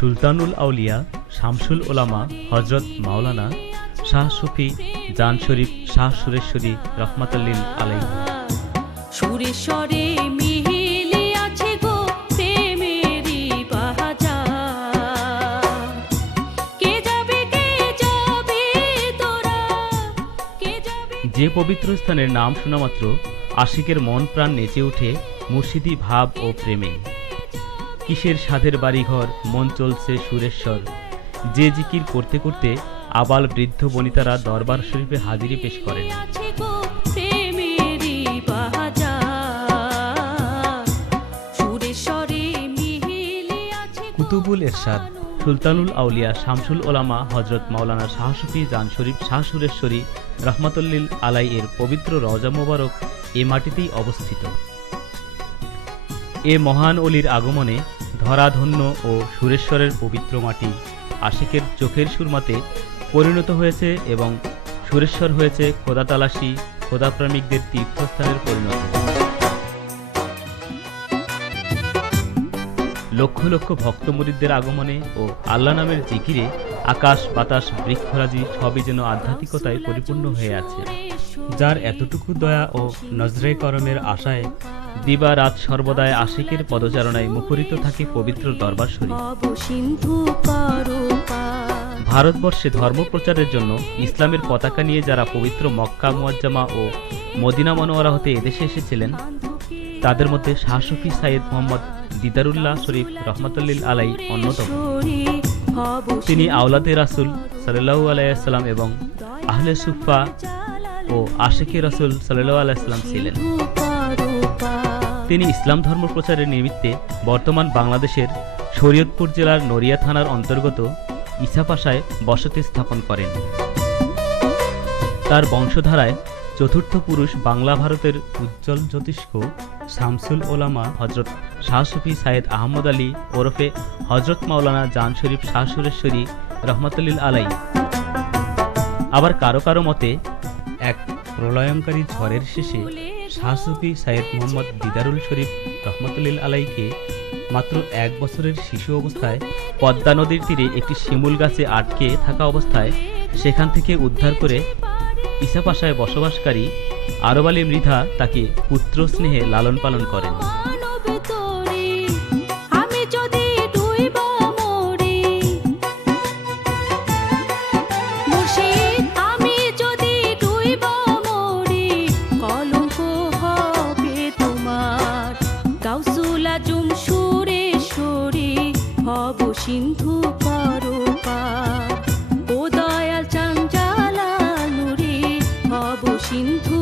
সুলতানুল আউলিয়া শামসুল ওলামা হজরত মাওলানা শাহ সুফি জান শরীফ শাহ সুরেশ্বরী রহমাতুল্লিল আলাইহি। সুরেশ্বরে মিহিলি আছে গো প্রেমেরই বাহাজার। কে যাবে তোরা, কে যাবে। যে পবিত্র স্থানের নাম শোনা মাত্র আশিকের মন প্রাণ নেচে ওঠে মুর্শিদি ভাব ও প্রেমে। কিসের সাধের বাড়িঘর, মন চলছে সুরেশ্বর। যে জিকির করতে করতে আবাল বৃদ্ধ বনিতারা দরবার শরীফে হাজিরি পেশ করেন। কুতুবুল এরশাদ সুলতানুল আউলিয়া শামসুল ওলামা হজরত মাওলানা শাহ সুফি জান শরীফ শাহ সুরেশ্বরী রহমাতুল্লিল আলাই এর পবিত্র রওজা মোবারক এ মাটিতেই অবস্থিত। এ মহান অলির আগমনে ধরাধন্য ও সুরেশ্বরের পবিত্র মাটি আশিকের চোখের সুরমাতে পরিণত হয়েছে এবং সুরেশ্বর হয়েছে খোদাতালাশি খোদাপ্রেমিকদের তীর্থস্থানের পরিণত। লক্ষ লক্ষ ভক্ত মুরিদদের আগমনে ও আল্লাহ নামের জিকিরে আকাশ বাতাস বৃক্ষরাজি সবই যেন আধ্যাত্মিকতায় পরিপূর্ণ হয়ে আছে। যার এতটুকু দয়া ও নজরে করমের আশায় দিবা রাত সর্বদাই আশিকের পদচারণায় মুখরিত থাকে পবিত্র দরবার শরীফ। ভারতবর্ষে ধর্ম প্রচারের জন্য ইসলামের পতাকা নিয়ে যারা পবিত্র মক্কা মুআজ্জামা ও মদিনা মনোয়ারা হতে এদেশে এসেছিলেন তাদের মধ্যে শাহ সুফি সাইয়েদ মোহাম্মদ দিদারুল্লাহ শরীফ রহমাতুল্লিল আলাই অন্যতম। তিনি আওলাদে রাসূল সাল্লাল্লাহু আলাইহি ওয়াসাল্লাম এবং আহলে সুফা ও আশিকে রাসূল সাল্লাল্লাহু আলাইহি ওয়াসাল্লাম ছিলেন। তিনি ইসলাম ধর্ম প্রচারের নিমিত্তে বর্তমান বাংলাদেশের শরীয়তপুর জেলার নড়িয়া থানার অন্তর্গত ইসাপাশায় বসতি স্থাপন করেন। তার বংশধারায় চতুর্থ পুরুষ বাংলা ভারতের উজ্জ্বল জ্যোতিষ্ক শামসুল ওলামা হজরত শাহ সুফি সাইয়েদ আহমদ আলী ওরফে হজরত মাওলানা জান শরীফ শাহ সুরেশ্বরী রহমাতুল্লিল আলাই। আবার কারো কারো মতে এক প্রলয়ঙ্কারী ঝড়ের শেষে শাহ সুফি সাইয়েদ মোহাম্মদ দিদারুল শরীফ রহমাতুল্লিল আলাইকে মাত্র 1 বছরের শিশু অবস্থায় পদ্মা নদীর তীরে একটি শিমুল গাছে আটকে থাকা অবস্থায় সেখান থেকে উদ্ধার করে ইসাপাশায় বসবাসকারী আরব আলী মৃধা তাকে পুত্র স্নেহে লালন পালন করেন। সিন্ধু করো পার ও দয়াল চাঞ্জালানুরে হব সিন্ধু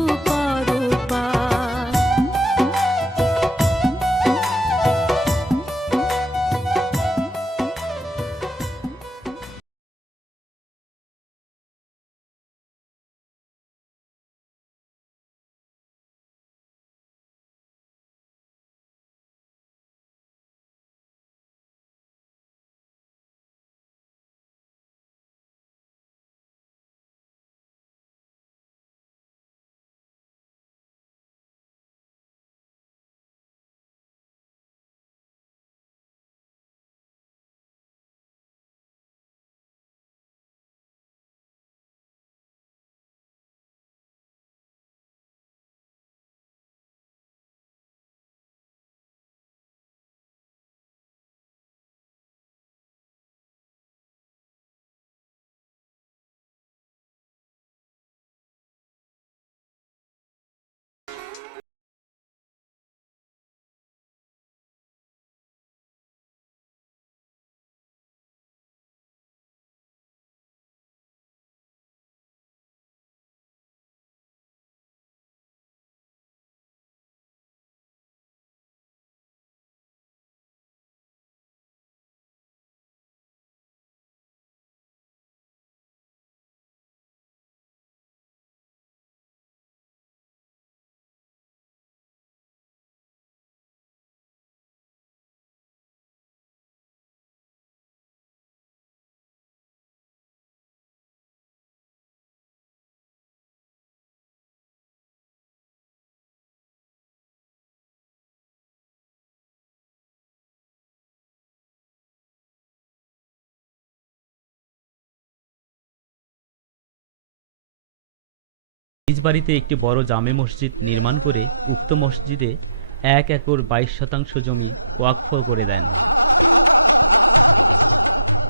বাড়িতে একটি বড় জামে মসজিদ নির্মাণ করে উক্ত মসজিদে 1 একর 22% জমি ওয়াকফ করে দেন।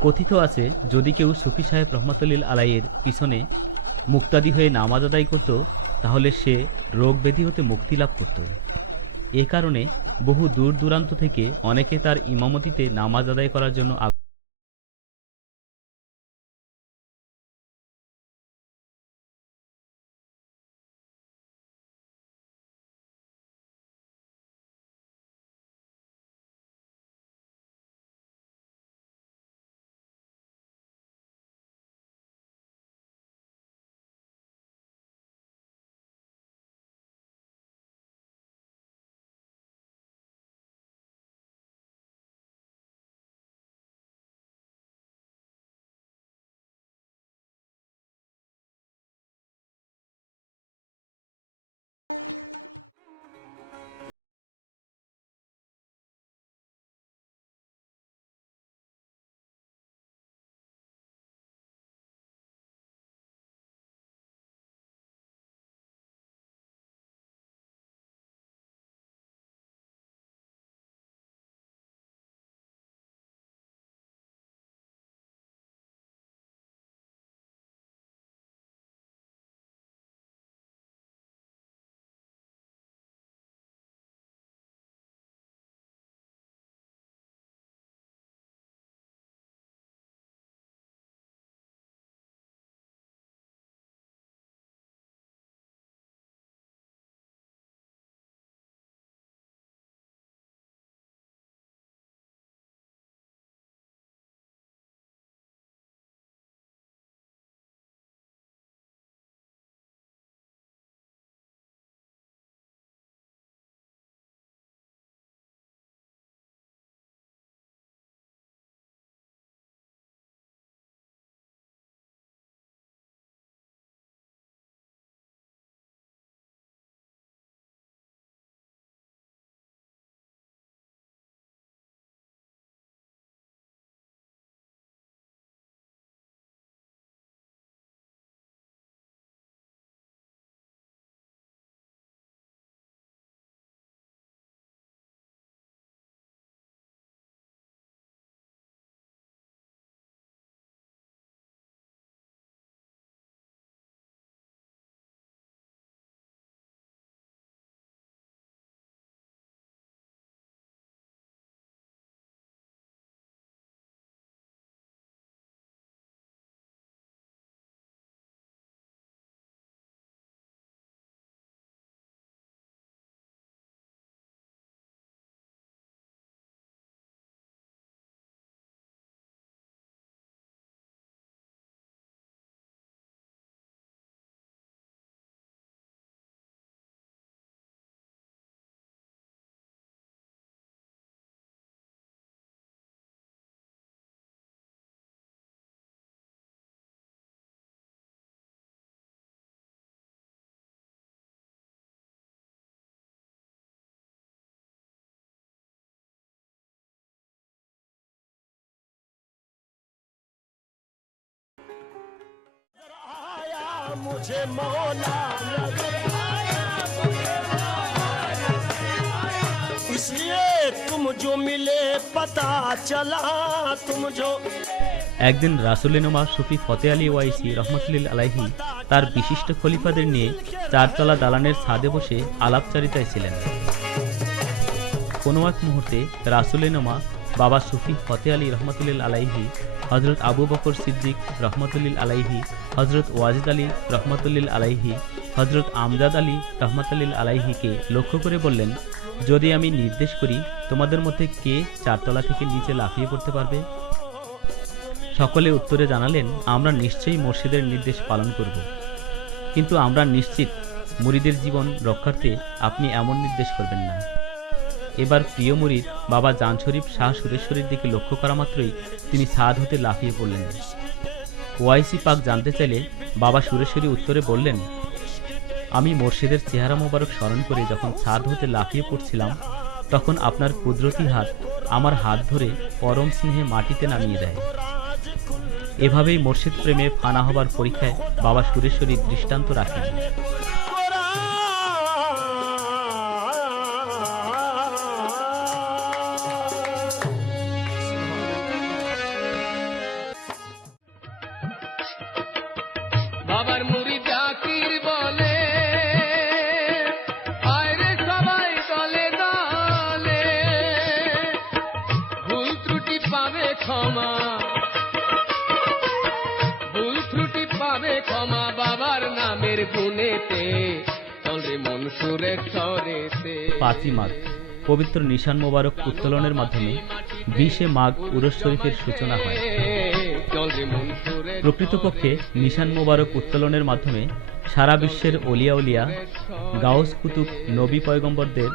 কথিত আছে, যদি কেউ সুফি সাহেব রহমাতুল্লিল আলাইয়ের পিছনে মুক্তাদি হয়ে নামাজ আদায় করত, তাহলে সে রোগ ব্যাধি হতে মুক্তি লাভ করত। এ কারণে বহু দূর দূরান্ত থেকে অনেকে তার ইমামতিতে নামাজ আদায় করার জন্য मुझे मौला नजर आया, इसलिए तुम जो मिले पता चला तुम जो। একদিন রাসূলুন্নাহ সুফি ফতে আলী ওয়াইসি রহমাতুল্লিল আলাইহি তার বিশিষ্ট খলিফাদের নিয়ে 4তলা দালানের ছাদে বসে আলাপচারিতায় ছিলেন। কোনো এক মুহূর্তে রাসূলুন্নাহ বাবা সুফি ফতে আলী রহমাতুল্লিল আলাইহি, হযরত আবু বকর সিদ্দিক রহমাতুল্লিল আলাইহি, হযরত ওয়াজিদ আলী রহমাতুল্লিল আলাইহি, হযরত আমজাদ আলী রহমাতুল্লিল আলাইহিকে লক্ষ্য করে বললেন, যদি আমি নির্দেশ করি তোমাদের মধ্যে কে 4তলা থেকে নিচে লাফিয়ে পড়তে পারবে? সকলে উত্তরে জানালেন, আমরা নিশ্চয়ই মুর্শিদের নির্দেশ পালন করব, কিন্তু আমরা নিশ্চিত মুরিদের জীবন রক্ষার্থে আপনি এমন নির্দেশ করবেন না। এবার প্রিয় মুরিদ বাবা জান শরীফ শাহ সুরেশ্বরীর দিকে লক্ষ্য করা মাত্রই তিনি ছাদ হতে লাফিয়ে পড়লেন। ওয়াইসি পাক জানতে চাইলে বাবা সুরেশ্বরী উত্তরে বললেন, আমি মুর্শিদের চেহারা মোবারক স্মরণ করে যখন ছাদ হতে লাফিয়ে পড়ছিলাম, তখন আপনার কুদরতি হাত আমার হাত ধরে পরম স্নেহে মাটিতে নামিয়ে দেয়। এভাবেই মুর্শিদ প্রেমে ফানা হবার পরীক্ষায় বাবা সুরেশ্বরী দৃষ্টান্ত রাখেন। গুনেতে চলে মন সুরে ছড়েতে। 5ই মাঘ পবিত্র নিশান মোবারক উত্তোলনের মাধ্যমে 20শে মাঘ উরুস শরীফের সূচনা হয়। চলে মন সুরে প্রকৃতপক্ষে নিশান মোবারক উত্তোলনের মাধ্যমে সারা বিশ্বের অলিয়া উলিয়া গাউস কুতুব নবী পয়গম্বরদের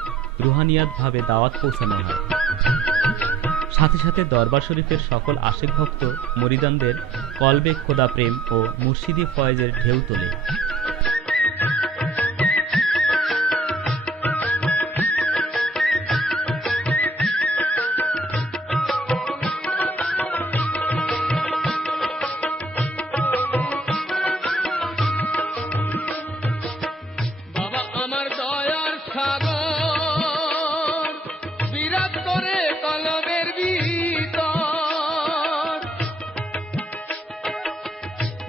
রুহানিয়াতভাবে দাওয়াত পৌঁছানো হয়। সাথে সাথে দরবার শরীফের সকল আশিক ভক্ত মুরিদানদের কলবে খোদা প্রেম ও মুর্শিদি ফয়েজের ঢেউ তোলে। বাবা আমার দয়ার সাগর বিরাট করে কলবের ভিতর।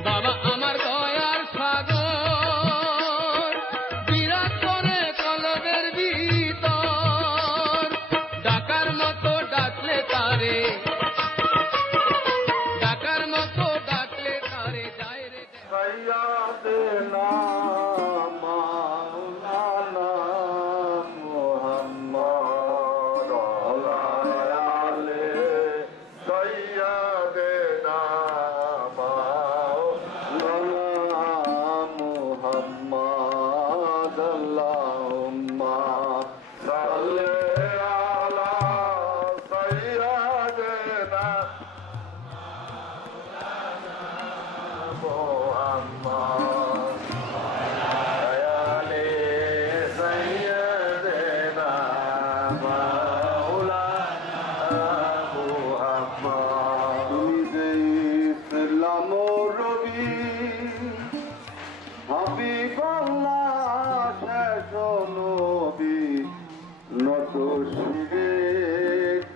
বাবা আমার দয়ার সাগর বিরাট করে কলবের ভিতর। ডাকার মতো ডাকলে তারে, ডাকার মতো ডাকলে তারে যায় রে। সৈয়দনা মাওলানা মুহাম্মদ আলাইহি সৈয়দনা মাওলানা মুহাম্মদ আল্লাহুম্মা সাল্লি আলা সৈয়দনা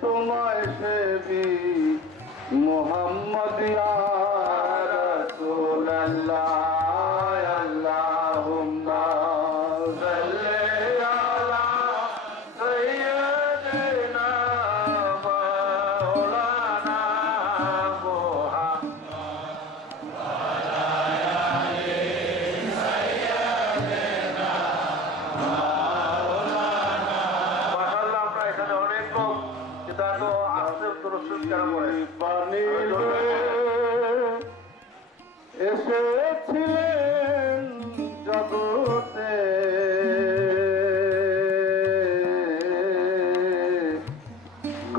তোমায় সেবি মোহাম্মদ ইয়া রাসূলুল্লাহ আল্লাহুম্মা সাল্লি আলা সাইয়্যিদিনা মাওলানা মুহাম্মদ মাশাআল্লাহ। আমরা এখানে অনেক লোক যেটা তো আসছে রসুল কেন বলে পানি এসেছিলেন জগতে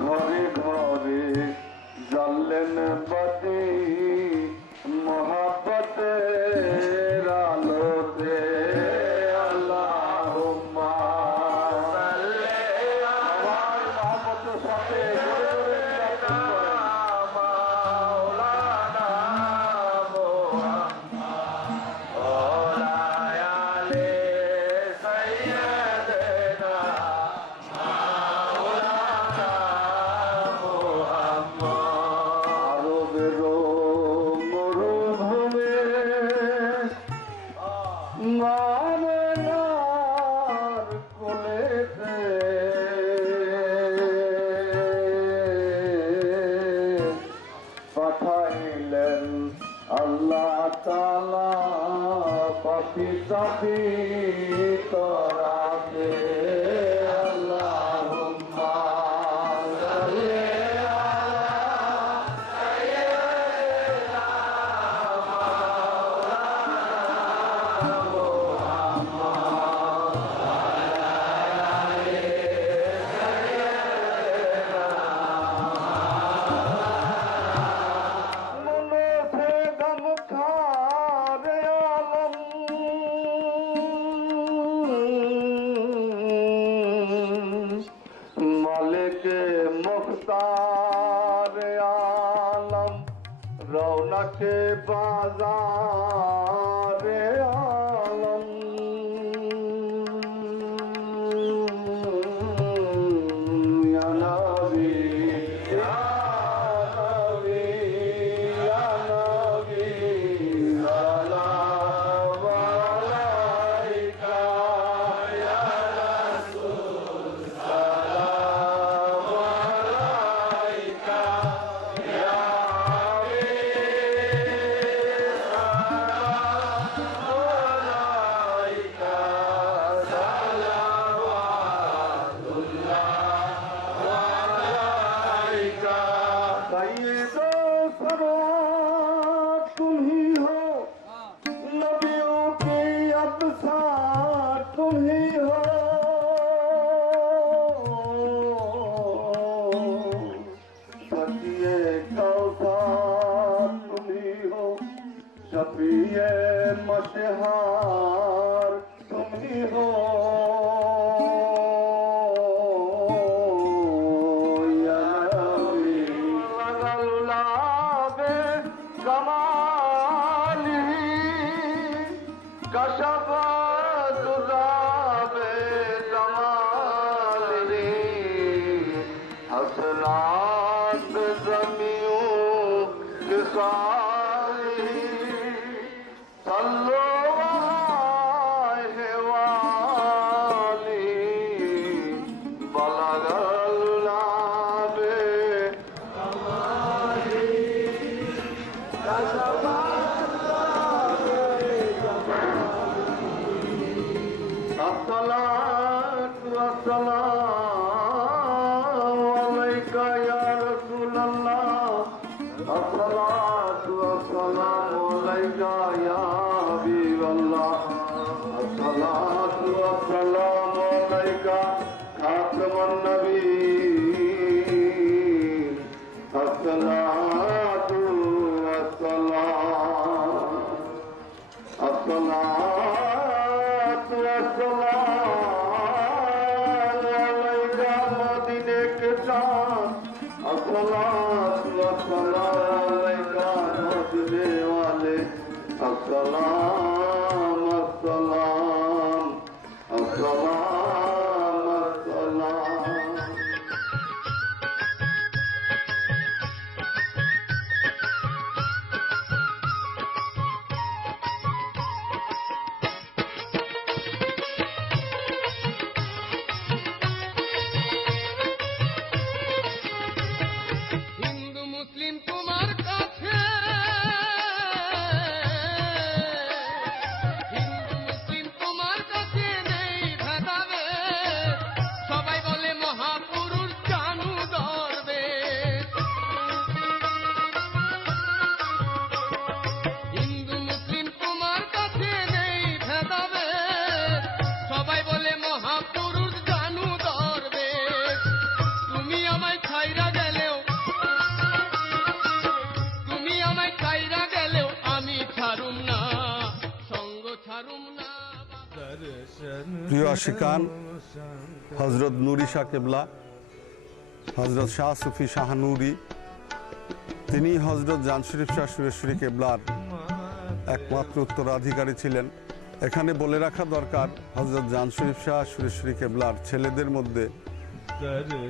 ঘরে ঘরে জ্বললেন বাতি মহাব্বতের আলোতে। আল্লাহুম্মা সাল্লি আলা মোহাম্মদের সাথে মাওলানা মামলার কোলেতে পাঠাইলেন আল্লাহ তাআলা পাপি তাপি তরাতে। আল্লাহুম্মা সাল্লি মালিকে মুখতার আলম রৌনকে বাজারে আলম ইয়া নবী ইয়া নবী ইয়া নবী সালাম আলাইকা ইয়া রাসূল সালাম আলাইকা ইয়া হাবিব হিন্দু মুসলিম তোমার কাছে, হিন্দু মুসলিম তোমার কাছে নেই ভেদাভেদ, সবাই বলে মহাপুরুষ জানু দরবেশ। হিন্দু মুসলিম তোমার কাছে নেই ভেদাভেদ, সবাই বলে মহাপুরুষ জানু দরবেশ। তুমি আমায় ছাইরা গেলেও, তুমি আমায় ছাইরা গেলেও আমি ছাড়ুম না, সঙ্গ ছাড়ুম না। প্রিয় আশিকান, হজরত নুরি শাহ কেবলা, হজরত শাহ সুফি শাহনুরি, তিনি হজরত জান শরীফ শাহ সুরেশ্বরী কেবলার একমাত্র উত্তরাধিকারী ছিলেন। এখানে বলে রাখা দরকার, হজরত জান শরীফ শাহ সুরেশ্বরী কেবলার ছেলেদের মধ্যে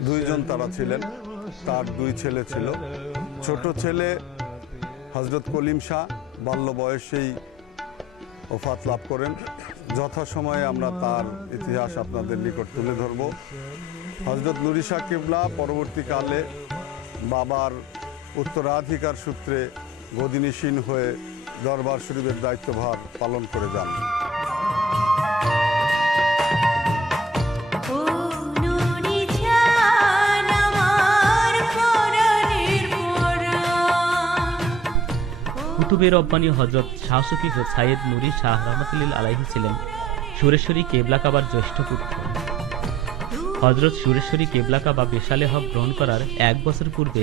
দুইজন তারা ছিলেন, তার দুই ছেলে ছিল। ছোট ছেলে হজরত কলিম শাহ বাল্য বয়সেই ওফাত লাভ করেন। যথাসময়ে আমরা তার ইতিহাস আপনাদের নিকট তুলে ধরব। হজরত নুরি শাহ কেবলা পরবর্তীকালে বাবার উত্তরাধিকার সূত্রে গদিনীশীন হয়ে দরবার শরীফের দায়িত্বভার পালন করে যান। ও নুরি জান আমার পরাণের পরাণ। কুতুবে রব্বানী হজরত শাহ সুফি সাইয়েদ নুরি শাহ রহমতুল্লাহ আলাইহি ছিলেন সুরেশ্বরী কেবলা কাবার জ্যেষ্ঠ পুত্র। হজরত সুরেশ্বরী কেবলা কাবা বেশালে হক গ্রহণ করার 1 বছর পূর্বে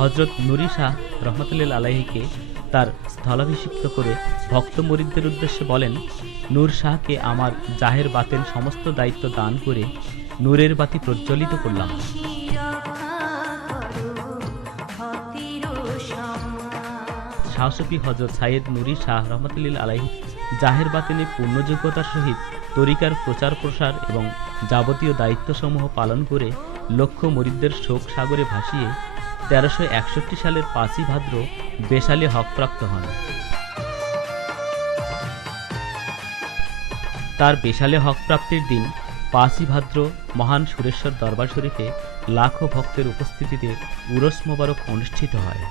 হজরত নুরি শাহ রহমতুল্লাহ আলাইহিকে তার স্থলাভিষিক্ত করে ভক্ত মুরিদদের উদ্দেশ্যে বলেন, নূর শাহকে আমার জাহের বাতেন সমস্ত দায়িত্ব দান করে নূরের বাতি প্রজ্বলিত করলাম। শাহ সুফি হজরত সাইয়েদ নুরি শাহ রহমতুল্লাহ আলাইহি জাহের বাতেনে পূর্ণযোগ্যতার সহিত তরিকার প্রচার প্রসার এবং যাবতীয় দায়িত্বসমূহ পালন করে লক্ষ মুরিদদের শোক সাগরে ভাসিয়ে 1361 সালের 5ই ভাদ্র বেশালে হকপ্রাপ্ত হন। তার বেশালে হকপ্রাপ্তির দিন 5ই ভাদ্র মহান সুরেশ্বর দরবার শরীফে লাখো ভক্তের উপস্থিতিতে উরস মোবারক অনুষ্ঠিত হয়।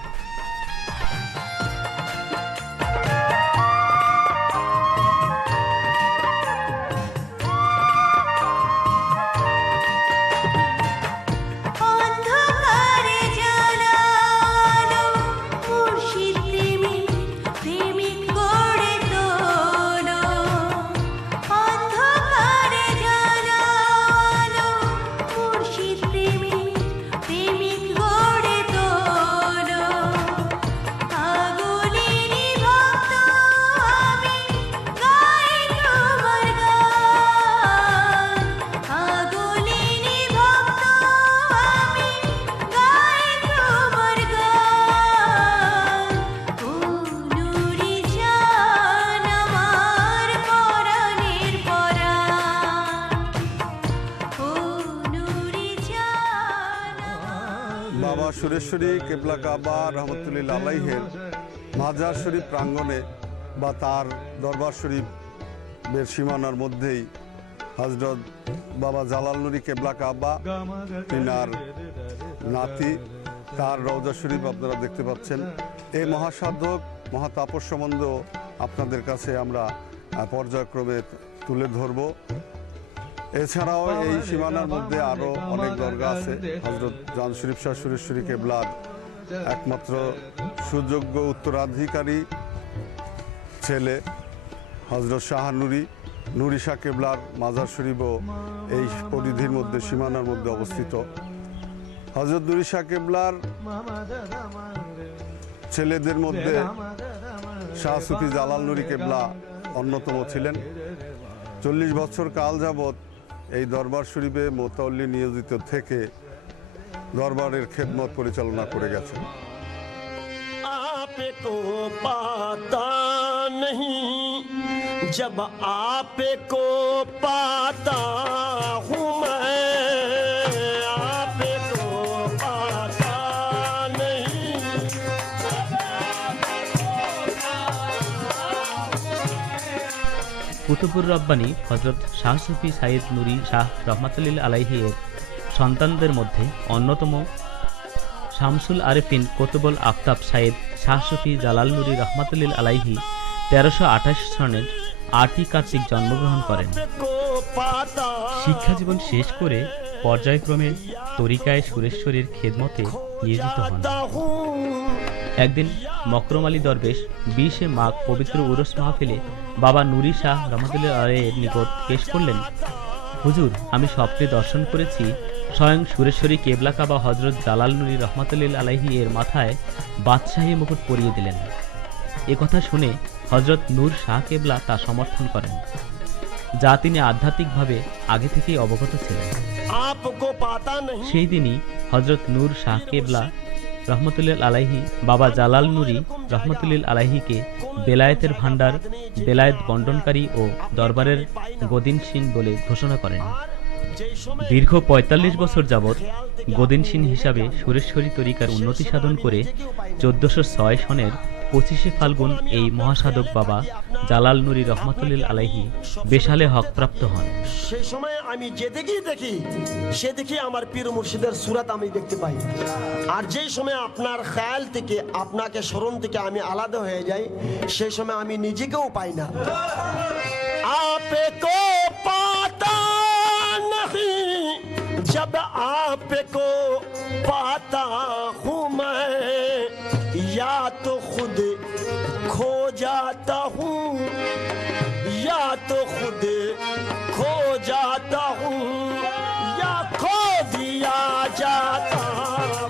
সুরেশ্বরী কেবলা কাবা রহমতুল্লাহ আলাইহের মাজার শরীফ প্রাঙ্গণে বা তার দরবার শরীফের সীমানার মধ্যেই হজরত বাবা জালাল নুরি কেবলা কাবা তিনার নাতি তার রওজা শরীফ আপনারা দেখতে পাচ্ছেন। এই মহাসাধক মহাতাপস সম্বন্ধ আপনাদের কাছে আমরা পর্যায়ক্রমে তুলে ধরব। এছাড়াও এই সীমানার মধ্যে আরও অনেক দরগা আছে। হজরত জান শরীফ শাহ সুরেশ্বরী কেবলার একমাত্র সুযোগ্য উত্তরাধিকারী ছেলে হজরত শাহ নুরি শাহ কেবলার মাজার শরীফও এই পরিধির মধ্যে সীমানার মধ্যে অবস্থিত। হজরত নুরি শাহ কেবলার ছেলেদের মধ্যে শাহ সুফি জালাল নুরি কেবলা অন্যতম ছিলেন। 40 বছর কাল যাবৎ এই দরবার শরীফে মোতাল্লি নিয়োজিত থেকে দরবারের খেদমত পরিচালনা করে গেছেন। आपको पाता नहीं जब आपको पाता हूँ मैं, आपको पाता नहीं। কুতুবুর রব্বানী হজরত শাহ সুফি সাইদ নুরি শাহ রহমাতুল্লাহ আলাইহি এর সন্তানদের মধ্যে অন্যতম শামসুল আরেফিন কুতুবুল আফতাব সাইদ শাহ সুফি জালাল নুরি রহমাতুল্লাহ আলাইহি 1328 সনের 8ই কার্তিক জন্মগ্রহণ করেন। শিক্ষাজীবন শেষ করে পর্যায়ক্রমে তরিকায় সুরেশ্বরীর খেদমতে নিয়োজিত হন। একদিন মকরম আলী দরবেশ 20 মাঘ পবিত্র উরস মাহফিলে বাবা নুরি শাহ রহমাতুল্লাহ আলাইহির নিকট পেশ করলেন, হুজুর, আমি স্বপ্নে দর্শন করেছি স্বয়ং সুরেশ্বরী কেবলা কাবা হজরত জালাল নুরি রহমাতুল্লাহ আলাইহি এর মাথায় বাদশাহী মুকুট পরিয়ে দিলেন। এ কথা শুনে হজরত নূর শাহ কেবলা তা সমর্থন করেন, যা তিনি আধ্যাত্মিকভাবে আগে থেকেই অবগত ছিলেন। সেই দিনই হজরত নূর শাহ কেবলা রহমতুল্লাহ আলাইহি বাবা জালাল নুরি রহমতুল্লাহ আলাইহিকে বেলায়েতের ভান্ডার, বেলায়েত বন্টনকারী ও দরবারের গদিনশীন বলে ঘোষণা করেন। দীর্ঘ ৪৫ বছর যাবৎ গদিনশীন হিসাবে সুরেশ্বরী তরিকার উন্নতি সাধন করে ১৪০৬ সনের ২৫শে ফাল্গুন এই মহাসাধক বাবা জালাল নুরি রহমতুল্লাহ আলাইহি বেশালে হকপ্রাপ্ত হন। সেই সময় আমি যেদিকেই দেখি সেদিকে আমার পীর মুর্শিদের সুরাত আমি দেখতে পাই। আর যেই সময় আপনার খেয়াল থেকে, আপনাকে স্মরণ থেকে আমি আলাদা হয়ে যাই, সেই সময় আমি নিজেকেও পাই না। आपको पाता नहीं जब आपको पाता हूँ मैं, या तो खुद खो जाता हूँ या तो खुद खो जाता हूँ या खो दिया जाता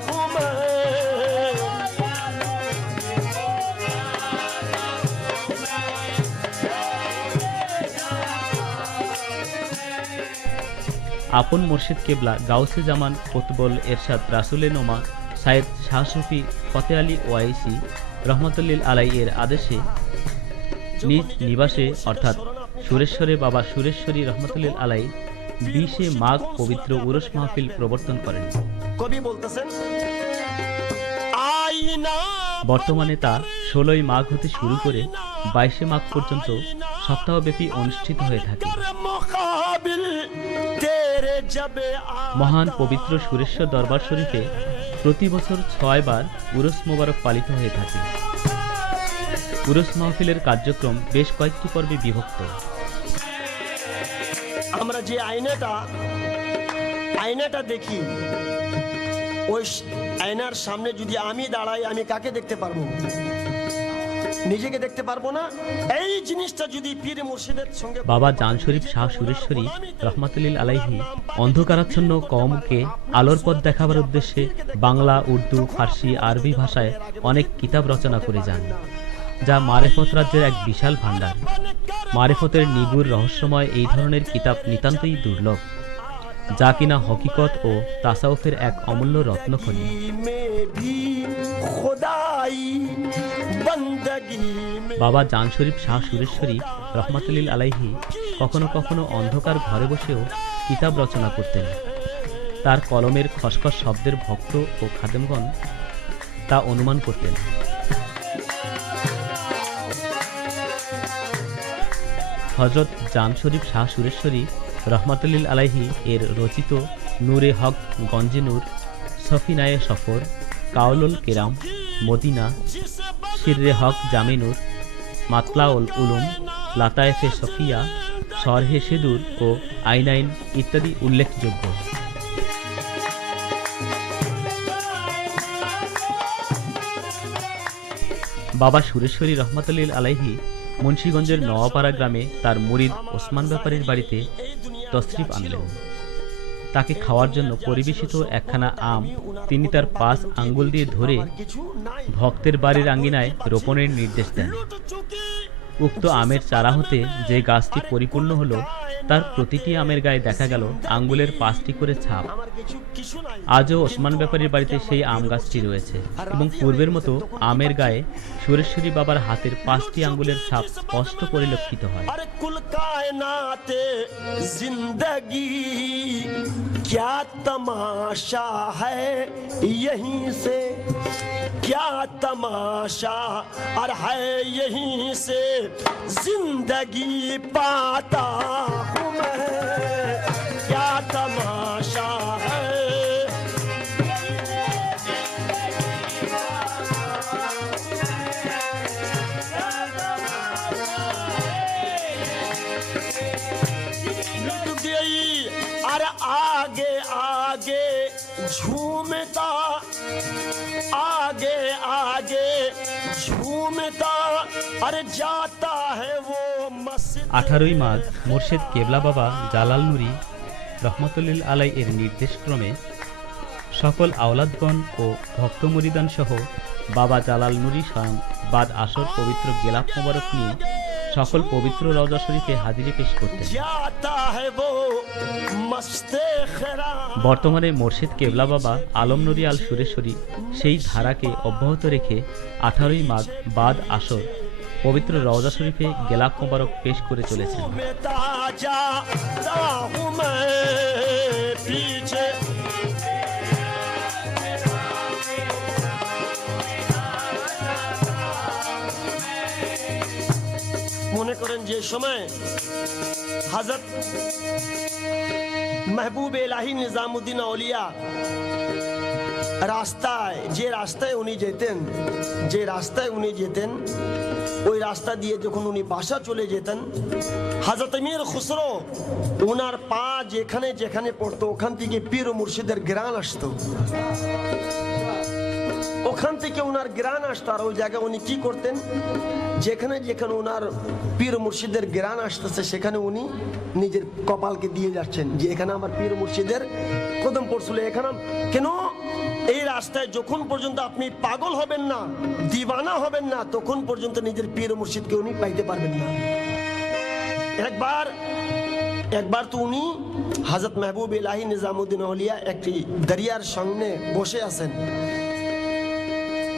हूँ मैं। আপন মুর্শিদ কেবলা গাউসে জামান কুতুবুল এরশাদ রাসুলে নোমা সাইদ শাহ সুফি ফতে আলী ওয়াইসি রহমতুল্লাহ আলাইহি এর আদেশে নিজ নিবাসে অর্থাৎ সুরেশ্বরে বাবা সুরেশ্বরী রহমতুল্লাহ আলাইহি 20 মাঘ পবিত্র উরস মাহফিল প্রবর্তন করেন। কবি বলতেছেন, আইনা বর্তমানে তা 16ই মাঘ হতে শুরু করে 22 মাঘ পর্যন্ত সপ্তাহব্যাপী অনুষ্ঠিত হয়ে থাকে। মহান পবিত্র সুরেশ্বর দরবার শরীফে প্রতি বছর 6 বার উরস মোবারক পালিত হয়ে থাকে। উরস মাহফিলের কার্যক্রম বেশ কয়েকটি পর্বে বিভক্ত। আমরা যে আয়নাটা দেখি, ওই আয়নার সামনে যদি আমি দাঁড়াই, আমি কাকে দেখতে পারবো? নিজেকে দেখতে পারবো না। এই জিনিসটা যদি পীর মুর্শিদের সঙ্গে বাবা জান শরীফ শাহ সুরেশ্বরী রহমাতুল্লাহ আলাইহি অন্ধকারাচ্ছন্ন কওমকে আলোর পথ দেখাবার উদ্দেশ্যে বাংলা, উর্দু, ফার্সি, আরবি ভাষায় অনেক কিতাব রচনা করে যান, যা মারেফত রাজ্যের এক বিশাল ভাণ্ডার। মারেফতের নিগুড় রহস্যময় এই ধরনের কিতাব নিতান্তই দুর্লভ, যা কিনা হকিকত ও তাসাউফের এক অমূল্য রত্নখনি। বাবা জান শরীফ শাহ সুরেশ্বরী রহমাতুল্লাহ আলাইহি কখনো কখনো অন্ধকার ঘরে বসেও কিতাব রচনা করতেন। তার কলমের খসখস শব্দের ভক্ত ও খাদেমগণ তা অনুমান করতেন। হযরত জান শরীফ শাহ সুরেশ্বরী রহমাতুল্লিল আলাইহি এর রচিত নূরে হক গঞ্জে নূর, সফিনায়ে সফর, কাউলুল কেরাম, মদিনা, শিররে হক জামে নূর, মাতলাউল উলুম, লাতায়েফে সফিয়া, শরহে সিদুর ও আইনাইন ইত্যাদি উল্লেখযোগ্য। বাবা সুরেশ্বরী রহমাতুল্লিল আলাইহি মুন্সিগঞ্জের নওয়াপাড়া গ্রামে তার মুরিদ ওসমান ব্যাপারীর বাড়িতে তশরিফ আনলেন। তাকে খাওয়ার জন্য পরিবেশিত একখানা আম তিনি তার 5 আঙ্গুল দিয়ে ধরে ভক্তের বাড়ির আঙ্গিনায় রোপণের নির্দেশ দেন। উক্ত আমের চারা হতে যে গাছটি পরিপূর্ণ হলো, তার প্রতিটি আমের গায়ে দেখা গেল আঙ্গুলের 5টি করে ছাপ। আজও ওসমান ব্যাপারীর বাড়িতে সেই আম গাছটি রয়েছে এবং পূর্বের মতো আমের গায়ে সুরেশ্বরী বাবার হাতের 5টি আঙ্গুলের ছাপ স্পষ্ট পরিলক্ষিত হয়। कुल कायनाते जिंदगी क्या तमाशा है यहीं से, क्या तमाशा और है यहीं से जिंदगी पाता हूँ मैं, क्या तमाशा है। अरे आगे आगे झूमता, आगे आगे झूमता, अरे जाता है वो मस्जिद। 18ই মাঘ মুর্শিদ কেবলা বাবা জালাল নুরি রহমতুল্লিল আলাই এর নির্দেশক্রমে সকল আওলাদগণ ও ভক্ত মুরিদান সহ বাবা জালাল নুরি স্বয়ং বাদ আসর পবিত্র গেলাপ মোবারক নিয়ে সকল পবিত্র রওজা শরীফে হাজিরি পেশ করতেন। বর্তমানে মুর্শিদ কেবলা বাবা আলম নুরি আল সুরেশ্বরী সেই ধারাকে অব্যাহত রেখে 18ই মাঘ বাদ আসর পবিত্র রওজা শরীফে গেলাপ মোবারক পেশ করে চলেছেন। মনে করেন যে সময় হযরত महबूब इलाही निजामुद्दीन औलिया রাস্তায় যে রাস্তায় উনি যেতেন ওই রাস্তা দিয়ে যখন উনি বাসা চলে যেতেন, হযরত মীর খুসরো ওনার পা যেখানে যেখানে পড়তো ওখান থেকে পীর ও মুর্শিদের গ্রান আসতো, ওখান থেকে ওনার গ্রান আসতো। আর ওই জায়গায় উনি কি করতেন, যেখানে যেখানে ওনার পীর মুর্শিদের গ্রান আসতেছে সেখানে উনি নিজের কপালকে দিয়ে যাচ্ছেন যে এখানে আমার পীর মুর্শিদের কদম পড়ছিল। এখানে কেন এই রাস্তায় যখন পর্যন্ত আপনি পাগল হবেন না, দিওয়ানা হবেন না, তখন পর্যন্ত নিজের পীর মুর্শিদকে উনি পাইতে পারবেন না। একবার তো উনি হযরত महबूब इलाही निजामुद्दीन औलिया একটি দরিয়ার সামনে বসে আছেন,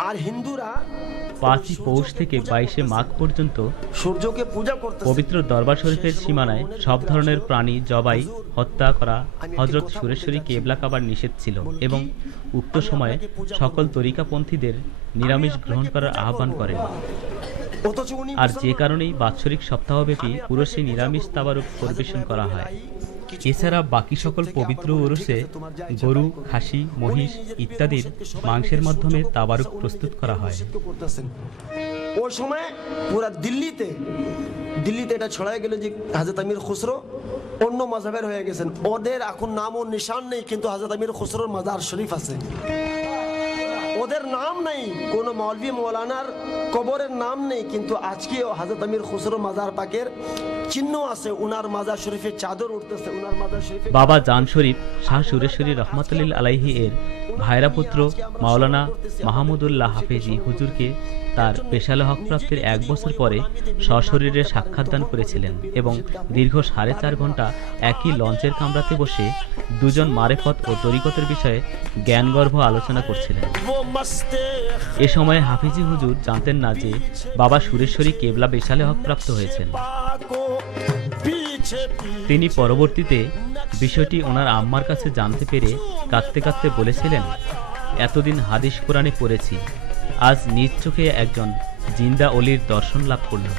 আর হিন্দুরা 5ই পৌষ থেকে 22শে মাঘ পর্যন্ত সূর্যকে পূজা করতে পবিত্র দরবার শরীফের সীমানায় সব ধরনের প্রাণী জবাই হত্যা করা হযরত সুরেশ্বরী কেবলা কাবার নিষেধ ছিল এবং উক্ত সময়ে সকল তরিকাপন্থীদের নিরামিষ গ্রহণ করার আহ্বান করেন। আর যে কারণেই বাৎসরিক সপ্তাহব্যাপী পুরুষে নিরামিষ তাবারুক পরিবেশন করা হয়। এছাড়া বাকি সকল পবিত্র উরুসে গরু, খাসি, মহিষ ইত্যাদির মাংসের মাধ্যমে তাবারুক প্রস্তুত করা হয়। ওই সময় পুরা দিল্লিতে এটা ছড়ায় গেল যে হযরত আমির খুসরো অন্য মাযহাবের হয়ে গেছেন। ওদের এখন নাম ও নিশান নেই, কিন্তু হযরত আমির খুসরোর মাজার শরীফ আছে। ওদের নাম নেই, কোন মৌলভী মৌলানার কবরের নাম নেই, কিন্তু আজকেও হযরত আমির খুসরো মাজার পাকের চিহ্ন আছে। উনার মাজার শরীফে চাদর উঠতেছে, উনার মাজার শরীফে। বাবা জান শরীফ শাহ সুরেশ্বরী রহমাতুল্লিল আলাইহি এর ভাইরা পুত্র মাওলানা মাহমুদুল্লাহ হাফেজি হুজুরকে তার পেশালে হক প্রাপ্তির 1 বছর পরে সশরীরে সাক্ষাৎ দান করেছিলেন এবং দীর্ঘ 4.5 ঘন্টা একই লঞ্চের কামরাতে বসে দুজন মারেফত ও তরিকতের বিষয়ে জ্ঞানগর্ভ আলোচনা করছিলেন। এ সময় হাফিজি হুজুর জানতেন না যে বাবা সুরেশ্বরী কেবলা পেশালে হক প্রাপ্ত হয়েছেন। তিনি পরবর্তীতে বিষয়টি ওনার আম্মার কাছে জানতে পেরে কাঁদতে কাঁদতে বলেছিলেন, এতদিন হাদিস কোরআনে পড়েছি, আজ নিজ চোখে একজন জিন্দা অলির দর্শন লাভ করলাম।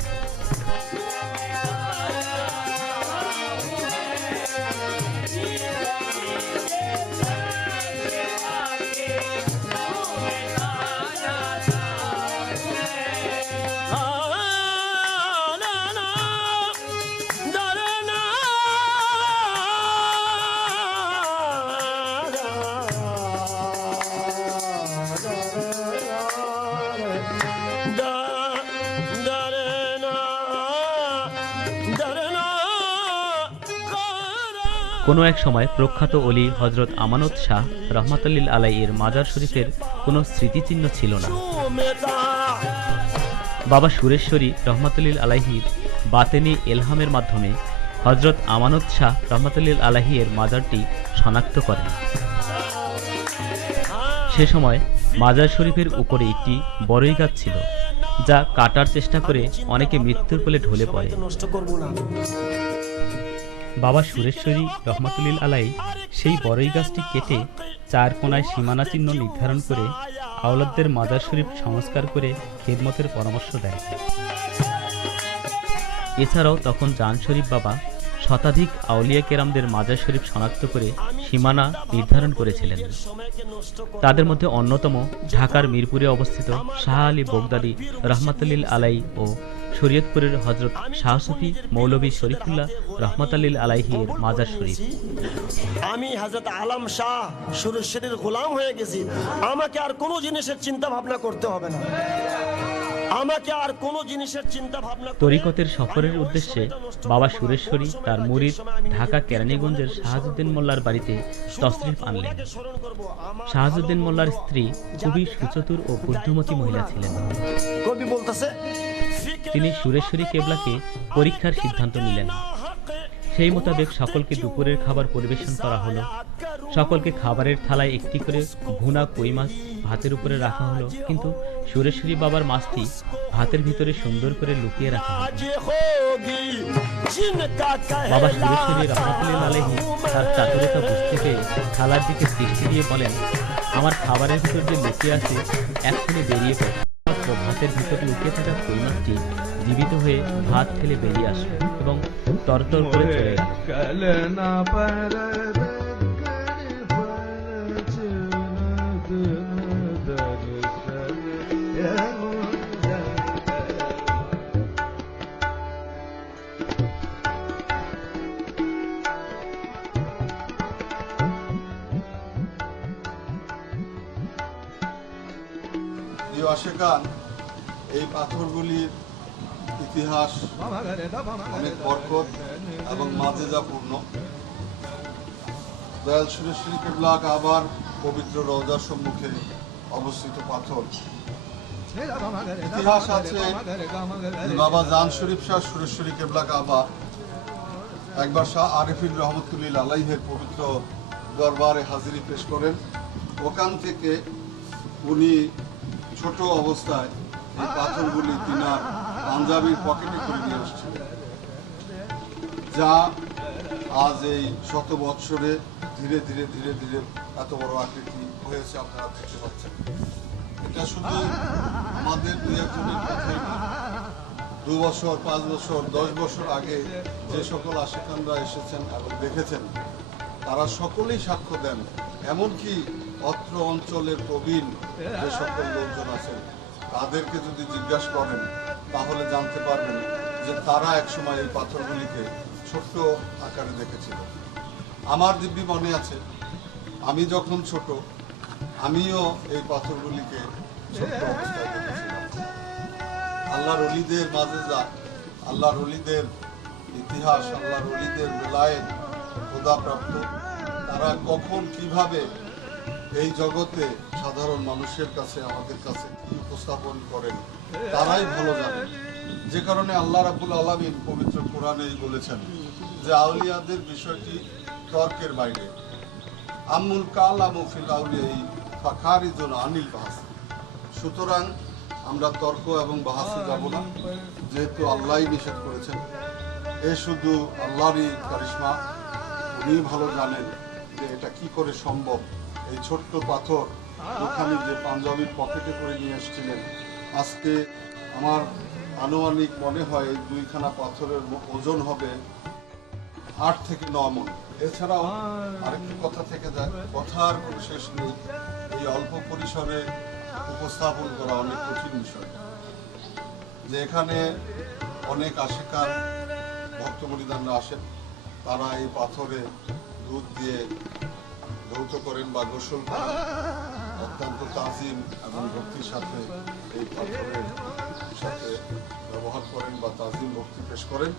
কোনো এক সময় প্রখ্যাত অলি হজরত আমানত শাহ রহমাতুল্লিল আলাইহির মাজার শরীফের কোনো স্মৃতিচিহ্ন ছিল না। বাবা সুরেশ্বরী রহমাতুল্লিল আলাইহির বাতেনি এলহামের মাধ্যমে হজরত আমানত শাহ রহমাতুল্লিল আলাইহির মাজারটি শনাক্ত করেন। সে সময় মাজার শরীফের উপরে একটি বড়ই গাছ ছিল, যা কাটার চেষ্টা করে অনেকে মৃত্যুর কোলে ঢলে পড়ে। নষ্ট করব না। বাবা সুরেশ্বরী রহমাতুল্লিল আলাই সেই বড়ই গাছটি কেটে 4 কোণায় সীমানা চিহ্ন নির্ধারণ করে আওলাদদের মাজার শরীফ সংস্কার করে খেদমতের পরামর্শ দেয়। এছাড়াও তখন জান শরীফ বাবা শতাধিক আউলিয়া কেরামদের মাজার শরীফ শনাক্ত করে সীমানা নির্ধারণ করেছিলেন। তাদের মধ্যে অন্যতম ঢাকার মিরপুরে অবস্থিত শাহ আলী বগদাদী রহমাতুল্লিল আলাই ও শরীয়তপুরের হজরত শাহ সুফি মৌলভী শরীফুল্লাহ রহমাতুল্লিল আলাইহির মাজার শরীফ। আমি হযরত আলম শাহ সুরেশ্বরীর গোলাম হয়ে গেছি, আমাকে আর কোনো জিনিসের চিন্তা ভাবনা করতে হবে না। আমাকে আর কোনো জিনিসের চিন্তা ভাবনা তরিকতের সফরের উদ্দেশ্যে বাবা সুরেশ্বরী তার মুরিদ ঢাকা কেরানীগঞ্জের শাহাজুদ্দিন মোল্লার বাড়িতে তশরিফ আনলেন। শাহাজুদ্দিন মোল্লার স্ত্রী খুবই সুচতুর ও বুদ্ধিমতী মহিলা ছিলেন। কবি বলতেছে, তিনি সুরেশ্বরী কেবলাকে পরীক্ষার সিদ্ধান্ত নিলেন। সেই মোতাবেক সকলকে দুপুরের খাবার পরিবেশন করা হলো। সকলকে খাবারের থালায় একটি করে ভুনা কই মাছ ভাতের উপরে রাখা হলো, কিন্তু সুরেশ্বরী বাবার মাছটি ভাতের ভিতরে সুন্দর করে লুকিয়ে রাখা হলো। বাবা সুরেশ্বরী রহমাতুল্লাহ আলাইহি তার চাতুরতা বুঝতে পেরে থালার দিকে দৃষ্টি দিয়ে বলেন, আমার খাবারের ভিতর যে লুকিয়ে আছে এক্ষুনি বেরিয়ে পড়ে। ভাতের ভিতরে লুকিয়ে থাকা কই মাছটি জীবিত হয়ে ভাত ফেলে বেরিয়ে আসবে এবং তরতর করে চলে আশেকান, এই পাথরগুলির ইতিহাস অনেক বরকত এবং মাজেজাপূর্ণ। দয়াল সুরেশ্বরী কেবলা কাবার পবিত্র রওজার সম্মুখে অবস্থিত পাথর। ইতিহাস আছে, বাবা জান শরীফ শাহ সুরেশ্বরী কেবলা কাবা একবার শাহ আরিফিন রহমতুল্লিল আলাইহের পবিত্র দরবারে হাজিরি পেশ করেন। ওখান থেকে উনি ছোট অবস্থায় এই পাথরগুলি তিনার পাঞ্জাবির পকেটে করে নিয়ে আসছিলেন, যা আজ এই 100 বৎসরে ধীরে ধীরে ধীরে ধীরে এত বড় আকৃতি হয়েছে, আপনারা দেখতে পাচ্ছেন। এটা শুধু আমাদের 2-1জনের কথাই না, 2 বছর, 5 বছর, 10 বছর আগে যে সকল আশিকানরা এসেছেন এবং দেখেছেন, তারা সকলেই সাক্ষ্য দেন। এমনকি অত্র অঞ্চলের প্রবীণ যে সকল লোকজন আছেন, তাদেরকে যদি জিজ্ঞাসা করেন তাহলে জানতে পারবেন যে তারা একসময় এই পাথরগুলিকে ছোট্ট আকারে দেখেছিল। আমার দিব্যি মনে আছে, আমি যখন ছোট, আমিও এই পাথরগুলিকে ছোট্ট অবস্থায় দেখেছিলাম। আল্লাহর ওলিদের মাঝে যা, আল্লাহর ওলিদের ইতিহাস, আল্লাহর ওলিদের বেলায়েত খোদাপ্রাপ্ত, তারা কখন কিভাবে এই জগতে সাধারণ মানুষের কাছে, আমাদের কাছে কি উপস্থাপন করেন, তারাই ভালো জানেন। যে কারণে আল্লাহ রাব্বুল আলামিন পবিত্র কোরআনেই বলেছেন যে আউলিয়াদের বিষয়টি তর্কের বাইরে। আমুল কালামু ফিল আউলিয়াই ফাখারিজুন আনিল বাহস। সুতরাং আমরা তর্ক এবং বাহাসে যাব না, যেহেতু আল্লাহই নিষেধ করেছেন। এ শুধু আল্লাহরই কারিশমা, উনি ভালো জানেন যে এটা কি করে সম্ভব। এই ছোট্ট পাথর ওখানে যে পাঞ্জাবির পকেটে করে নিয়ে এসেছিলেন, আজকে আমার আনুমানিক মনে হয় এই দুইখানা পাথরের ওজন হবে 8 থেকে 9 মণ। এছাড়াও আরেকটি কথা থেকে যায়, কথার কোনো শেষ নেই। এই অল্প পরিসরে উপস্থাপন করা অনেক কঠিন বিষয়, যে এখানে অনেক আশিকান ভক্তমরিদানরা আসেন, তারা এই পাথরে দুধ দিয়ে ধৌত করেন বা গোসল করেন, অত্যন্ত তাজিম এবং ভক্তির সাথে এই পাথরের সাথে ব্যবহার করেন বা তাজিম ভক্তি পেশ করেন।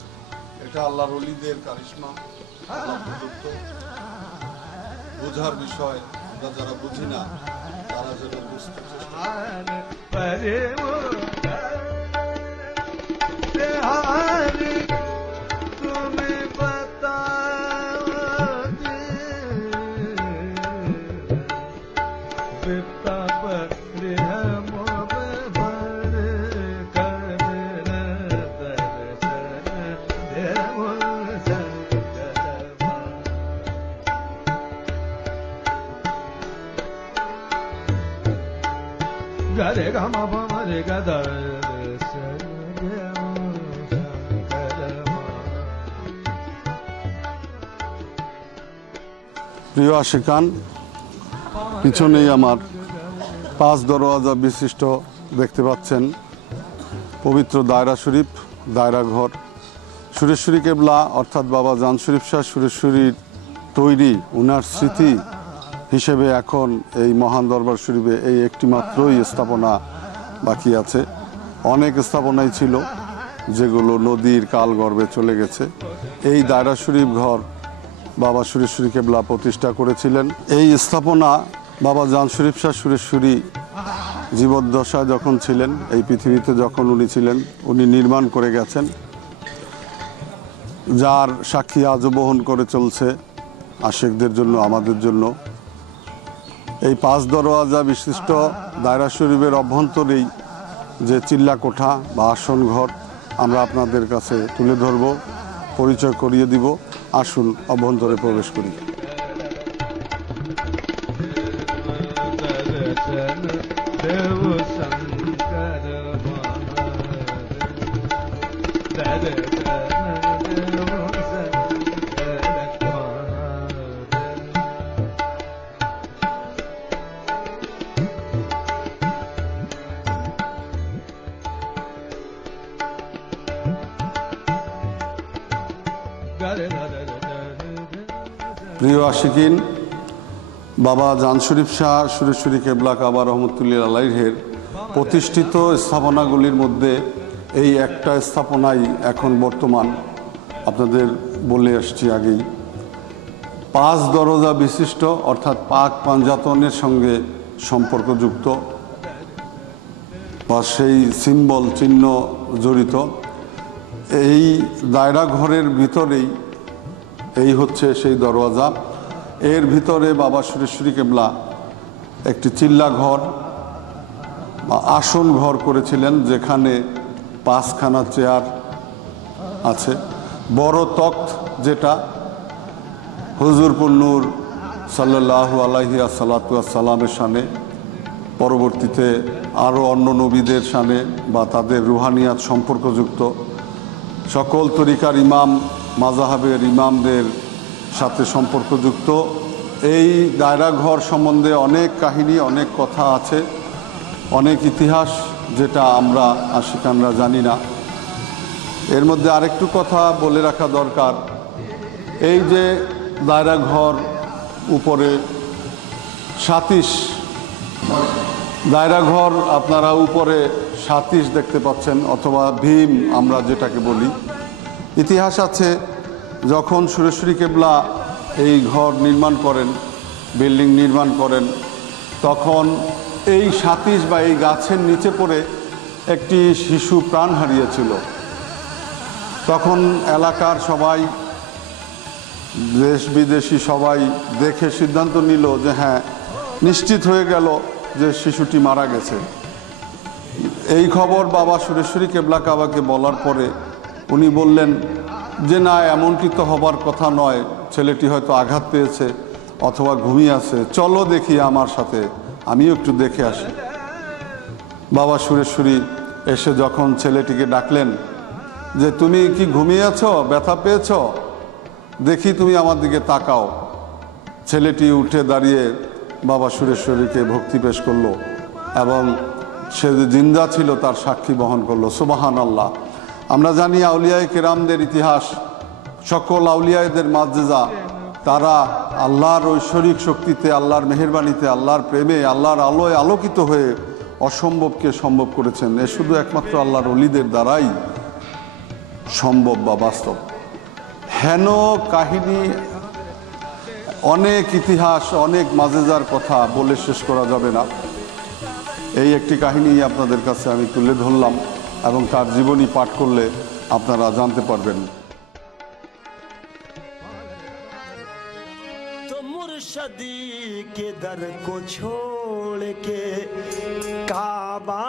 এটা আল্লাহর ওলিদের কারিশমা, আল্লাহ প্রদত্ত বোঝার বিষয়। আমরা যারা বুঝি না তারা যেন বুঝতে চেষ্টা করে। Gare gama pama re gada প্রিয় আশিকান, পিছনেই আমার 5 দরওয়াজা বিশিষ্ট দেখতে পাচ্ছেন পবিত্র দায়রা শরীফ, দায়রা ঘর। সুরেশ্বরী কেবলা অর্থাৎ বাবা জান শরীফ শাহ সুরেশ্বরীর তৈরি উনার স্মৃতি হিসেবে এখন এই মহান দরবার শরীফে এই একটি মাত্রই স্থাপনা বাকি আছে। অনেক স্থাপনাই ছিল যেগুলো নদীর কাল গর্ভে চলে গেছে। এই দায়রা শরীফ ঘর বাবা সুরেশ্বরী কেবলা প্রতিষ্ঠা করেছিলেন। এই স্থাপনা বাবা জান শরীফ শাহ সুরেশ্বরী জীবদ্দশায় যখন ছিলেন, এই পৃথিবীতে যখন উনি ছিলেন, উনি নির্মাণ করে গেছেন, যার সাক্ষী আজও বহন করে চলছে আশিকদের জন্য, আমাদের জন্য। এই 5 দরওয়াজা বিশিষ্ট দায়রা শরীফের অভ্যন্তরেই যে চিল্লা কোঠা বা আসন ঘর আমরা আপনাদের কাছে তুলে ধরব, পরিচয় করিয়ে দিব। আসুন অভ্যন্তরে প্রবেশ করি। প্রিয় আশিকিন, বাবা জান শরীফ শাহ সুরেশ্বরী কেবলা কাবা রহমতুল্লাহ আলাইহের প্রতিষ্ঠিত স্থাপনাগুলির মধ্যে এই একটা স্থাপনাই এখন বর্তমান আপনাদের বলে আসছি আগেই। 5 দরজা বিশিষ্ট অর্থাৎ পাক পাঞ্জাতনের সঙ্গে সম্পর্কযুক্ত বা সেই সিম্বল চিহ্ন জড়িত এই দায়রা ঘরের ভিতরেই এই হচ্ছে সেই দরওয়াজা। এর ভিতরে বাবা সুরেশ্বরী কেবলা একটি চিল্লা ঘর বা আসন ঘর করেছিলেন, যেখানে 5খানা চেয়ার আছে। বড় তখ্ত যেটা হুজুরপুর নূর সাল্লাল্লাহু আলাইহি আসসালাতু আসসালামের শানে, পরবর্তীতে আরও অন্য নবীদের শানে বা তাদের রুহানিয়াত সম্পর্কযুক্ত সকল তরিকার ইমাম, মাযহাবের ইমামদের সাথে সম্পর্কযুক্ত এই দায়রা ঘর সম্বন্ধে অনেক কাহিনী, অনেক কথা আছে, অনেক ইতিহাস যেটা আমরা আশিকানরা জানি না। এর মধ্যে আরেকটু কথা বলে রাখা দরকার। এই যে দায়রা ঘর উপরে সাতিশ, দায়রা ঘর আপনারা উপরে সাতিশ দেখতে পাচ্ছেন, অথবা ভীম আমরা যেটাকে বলি। ইতিহাস আছে, যখন সুরেশ্বরী কেবলা এই ঘর নির্মাণ করেন, বিল্ডিং নির্মাণ করেন, তখন এই সাতিশ বা এই গাছের নিচে পড়ে একটি শিশু প্রাণ হারিয়েছিল। তখন এলাকার সবাই, দেশ বিদেশি সবাই দেখে সিদ্ধান্ত নিল যে হ্যাঁ, নিশ্চিত হয়ে গেল যে শিশুটি মারা গেছে। এই খবর বাবা সুরেশ্বরী কেবলা কাবাকে বলার পরে উনি বললেন যে না, এমনটি তো হবার কথা নয়, ছেলেটি হয়তো আঘাত পেয়েছে অথবা ঘুমিয়ে আছে, চলো দেখি আমার সাথে, আমিও একটু দেখে আসি। বাবা সুরেশ্বরী এসে যখন ছেলেটিকে ডাকলেন যে তুমি কি ঘুমিয়ে আছো, ব্যথা পেয়েছ, দেখি তুমি আমার দিকে তাকাও। ছেলেটি উঠে দাঁড়িয়ে বাবা সুরেশ্বরীকে ভক্তি পেশ করলো এবং সে যে জিন্দা ছিল তার সাক্ষী বহন করলো। সুবহানাল্লাহ। আমরা জানি আউলিয়ায়ে কেরামদের ইতিহাস, সকল আউলিয়াদের মাজেজা, তারা আল্লাহর ঐশ্বরিক শক্তিতে, আল্লাহর মেহেরবানিতে, আল্লাহর প্রেমে, আল্লাহর আলোয় আলোকিত হয়ে অসম্ভবকে সম্ভব করেছেন। এ শুধু একমাত্র আল্লাহর ওলিদের দ্বারাই সম্ভব বা বাস্তব। হেন কাহিনী, অনেক ইতিহাস, অনেক মাজেজার কথা বলে শেষ করা যাবে না। এই একটি কাহিনী আপনাদের কাছে আমি তুলে ধরলাম এবং তার জীবনী পাঠ করলে আপনারা জানতে পারবেন। तो मुर्शदी के दर को छोड़ के काबा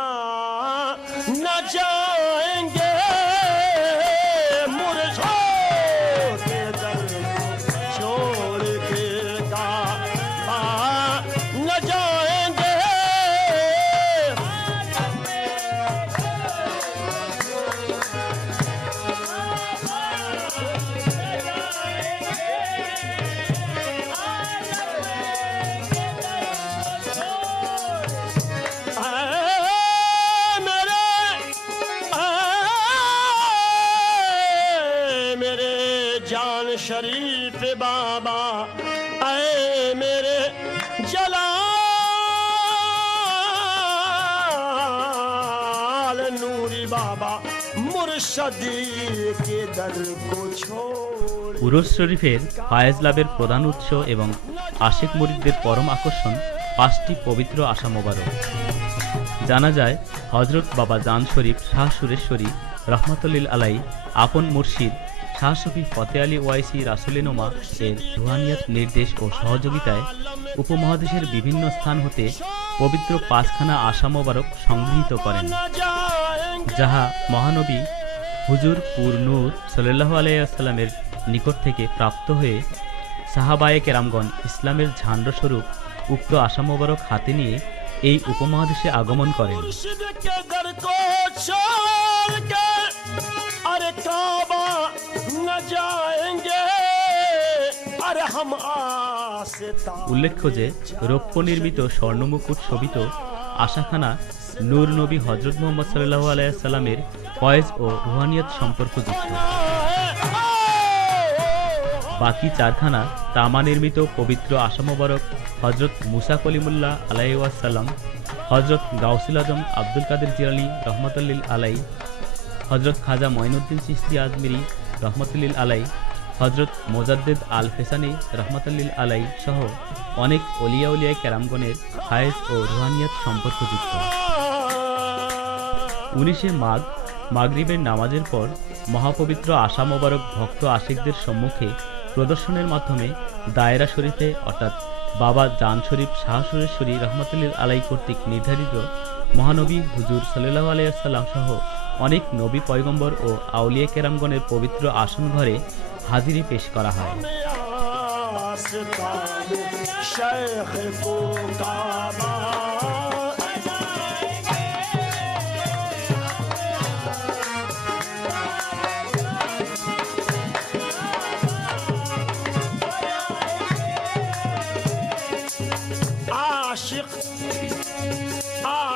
न जाएंगे, मुर्शद के दर को छोड़ के काबा न जाएंगे। मेरे जान शरीफ बाबा, ऐ मेरे जलाल नूरी बाबा, मुर्शदी के दर को छोड़। উরুস শরীফের ফায়েজ লাভের প্রধান উৎস এবং আশিক মুরিদদের পরম আকর্ষণ 5টি পবিত্র আশা মোবারক। জানা যায় হজরত বাবা জান শরীফ শাহ সুরেশ্বরী রহমাতুল্লিল আলাই আপন মুর্শিদ শাহ শফি ফতে আলী ওয়াইসি রাসুলিনুমা এর রুহানিয়াত নির্দেশ ও সহযোগিতায় উপমহাদেশের বিভিন্ন স্থান হতে পবিত্র 5খানা আশা মোবারক সংগৃহীত করেন, যাহা মহানবী হুজুর পুর নূর সাল্লাল্লাহু আলাইহি ওয়াসাল্লামের নিকট থেকে প্রাপ্ত হয়ে সাহাবায়ে কেরামগণ ইসলামের ঝান্ডস্বরূপ উক্ত আশা মোবারক হাতে নিয়ে এই উপমহাদেশে আগমন করেন। উল্লেখ্য যে রৌপ্য নির্মিত স্বর্ণমুকুট শোভিত আশাখানা নূর নবী হজরত মুহাম্মদ সাল্লাল্লাহু আলাইহি ওয়াসাল্লামের ফয়েজ ও রুহানিয়াত সম্পর্কযুক্ত। বাকি 4খানা তামা নির্মিত পবিত্র আশা মোবারক হজরত মুসা কলিমুল্লাহ আলাইহি ওয়াসাল্লাম, হজরত গাউসুল আজম আব্দুল কাদের জিলানী রহমতুল্লিল আলাই, হজরত খাজা মঈনুদ্দিন চিশতি আজমিরি রহমতুল্লিল আলাই, হজরত মোজাদ্দেদ আল ফেসানি রহমতুল্লিল আলাই সহ অনেক অলিয়া উলিয়া কেরামগণের ফায়েজ ও রুহানিয়াত সম্পর্কযুক্ত। 19শে মাঘ মাগরিবের নামাজের পর মহাপবিত্র আশা মোবারক ভক্ত আশিকদের সম্মুখে প্রদর্শনের মাধ্যমে দায়রা শরীফে অর্থাৎ বাবা জান শরীফ শাহ সুরেশ্বরী রহমতুল্লিল আলাই কর্তৃক নির্ধারিত মহানবী হুজুর সাল্লাল্লাহু আলাইহি ওয়াসাল্লাম সহ অনেক নবী পয়গম্বর ও আউলিয়া কেরামগণের পবিত্র আসন ঘরে হাজিরি পেশ করা হয়।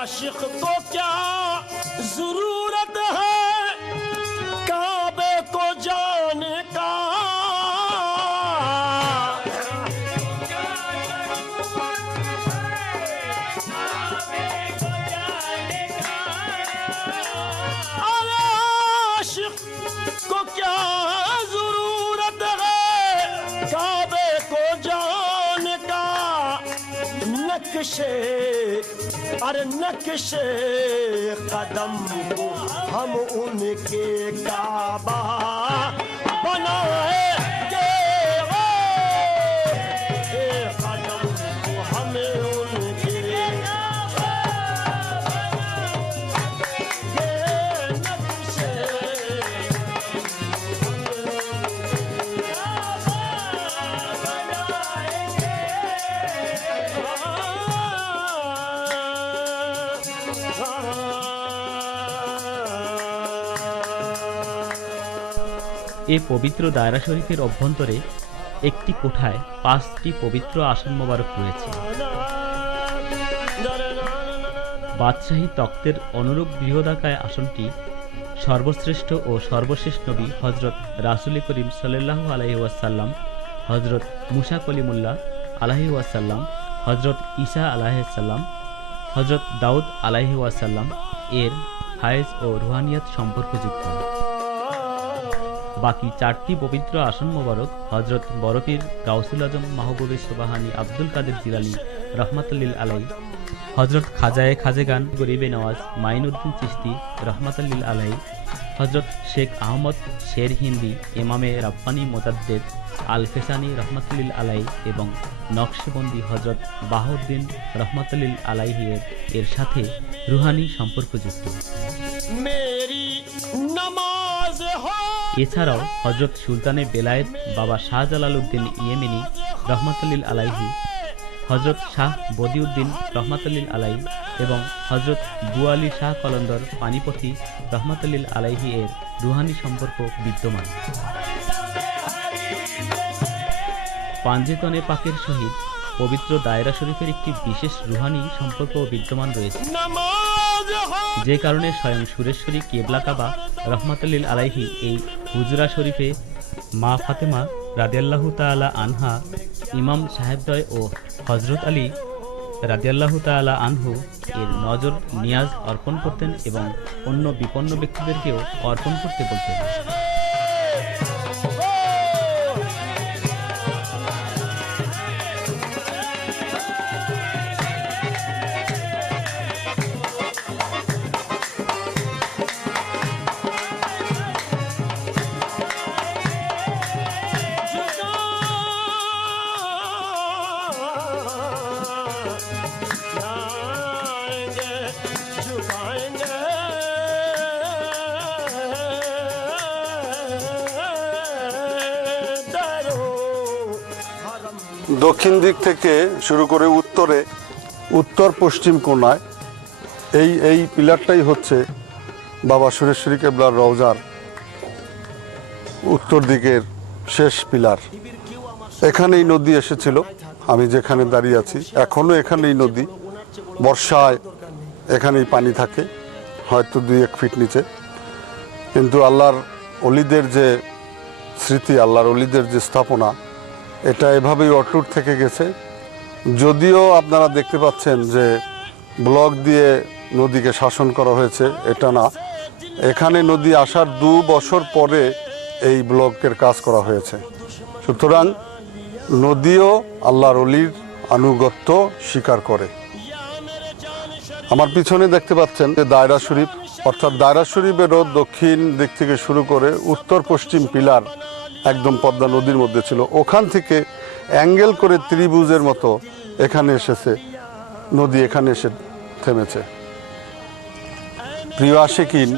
आशिक को क्या जरूरत है काबे को जाने का, अरे आशिक को क्या जरूरत है काबे को जाने का, नक्शे अरे नक्शे कदम को हम उनके काबा बनाएंगे, कदम को हमें उनके नक्शे এ পবিত্র দায়রা শরীফের অভ্যন্তরে একটি কোঠায় 5টি পবিত্র আসন মোবারক রয়েছে। বাদশাহী তক্তের অনুরূপ বৃহদাকায় আসনটি সর্বশ্রেষ্ঠ ও সর্বশেষ নবী হজরত রাসূল করিম সাল্লাল্লাহু আলাইহি ওয়াসাল্লাম, হজরত মুসা কলিমুল্লাহ আলাইহি ওয়াসাল্লাম, হজরত ঈসা আলাইহিস সালাম, হজরত দাউদ আলাইহি ওয়াসাল্লাম এর ফায়েজ ও রুহানিয়াত সম্পর্কযুক্ত। বাকি 4টি পবিত্র আসন মোবারক হজরত বরপীর গাউসুল আজম মাহবুবে সুবহানী আব্দুল কাদের জিলানী রহমাতুল্লিল আলাই, হজরত খাজায়ে খাজেগান গরিবে নওয়াজ মাইনুদ্দিন চিশতি রহমাতুল্লিল আলাই, হজরত শেখ আহমদ শের হিন্দি ইমামে রাব্বানী মুজাদ্দেদ আল ফেসানি রহমাতুল্লিল আলাই এবং নকশবন্দি হজরত বাহাউদ্দিন রহমাতুল্লিল আলাইহি এর সাথে রুহানি সম্পর্কযুক্ত। এছাড়াও হজরত সুলতানে বেলায়েত বাবা শাহজালালউদ্দিন ইয়েমেনি রহমাতুল্লিল আলাইহি, হজরত শাহ বদিউদ্দিন রহমাতুল্লিল আলাই এবং হজরত বুয়ালি শাহ কলন্দর পানিপথি রহমাতুল্লিল আলাইহি এর রুহানি সম্পর্ক বিদ্যমান। পাঞ্জেতনে পাকের সহিত পবিত্র দায়রা শরীফের একটি বিশেষ রুহানি সম্পর্ক বিদ্যমান রয়েছে, যে কারণে স্বয়ং সুরেশ্বরী কেবলা কাবা রহমাতুল্লিল আলাইহি এই হুজরা শরীফে মা ফাতেমা রাদিয়াল্লাহু তাআলা আনহা, ইমাম সাহেবদ্বয় ও হজরত আলী রাদিয়াল্লাহু তাআলা আনহু এর নজর নিয়াজ অর্পণ করতেন এবং অন্য বিপন্ন ব্যক্তিদেরকেও অর্পণ করতে বলতেন। দক্ষিণ দিক থেকে শুরু করে উত্তর পশ্চিম কোণায় এই পিলারটাই হচ্ছে বাবা সুরেশ্বরী কেবলার রওজার উত্তর দিকের শেষ পিলার। এখানেই নদী এসেছিল, আমি যেখানে দাঁড়িয়ে আছি এখনো এখানেই নদী, বর্ষায় এখানেই পানি থাকে, হয়তো 2-1 ফিট নিচে। কিন্তু আল্লাহর অলিদের যে স্মৃতি, আল্লাহর অলিদের যে স্থাপনা, এটা এভাবেই অটুট থেকে গেছে। যদিও আপনারা দেখতে পাচ্ছেন যে ব্লক দিয়ে নদীকে শাসন করা হয়েছে, এটা না, এখানে নদী আসার 2 বছর পরে এই ব্লকের কাজ করা হয়েছে। সুতরাং নদীও আল্লাহর অলির আনুগত্য স্বীকার করে। আমার পিছনে দেখতে পাচ্ছেন যে দায়রা শরীফ, অর্থাৎ দায়রা শরীফেরও দক্ষিণ দিক থেকে শুরু করে উত্তর পশ্চিম পিলার একদম পদ্মা নদীর মধ্যে ছিল, ওখান থেকে অ্যাঙ্গেল করে ত্রিভুজের মতো এখানে এসেছে, নদী এখানে এসে থেমেছে। প্রিয় আশিকিন,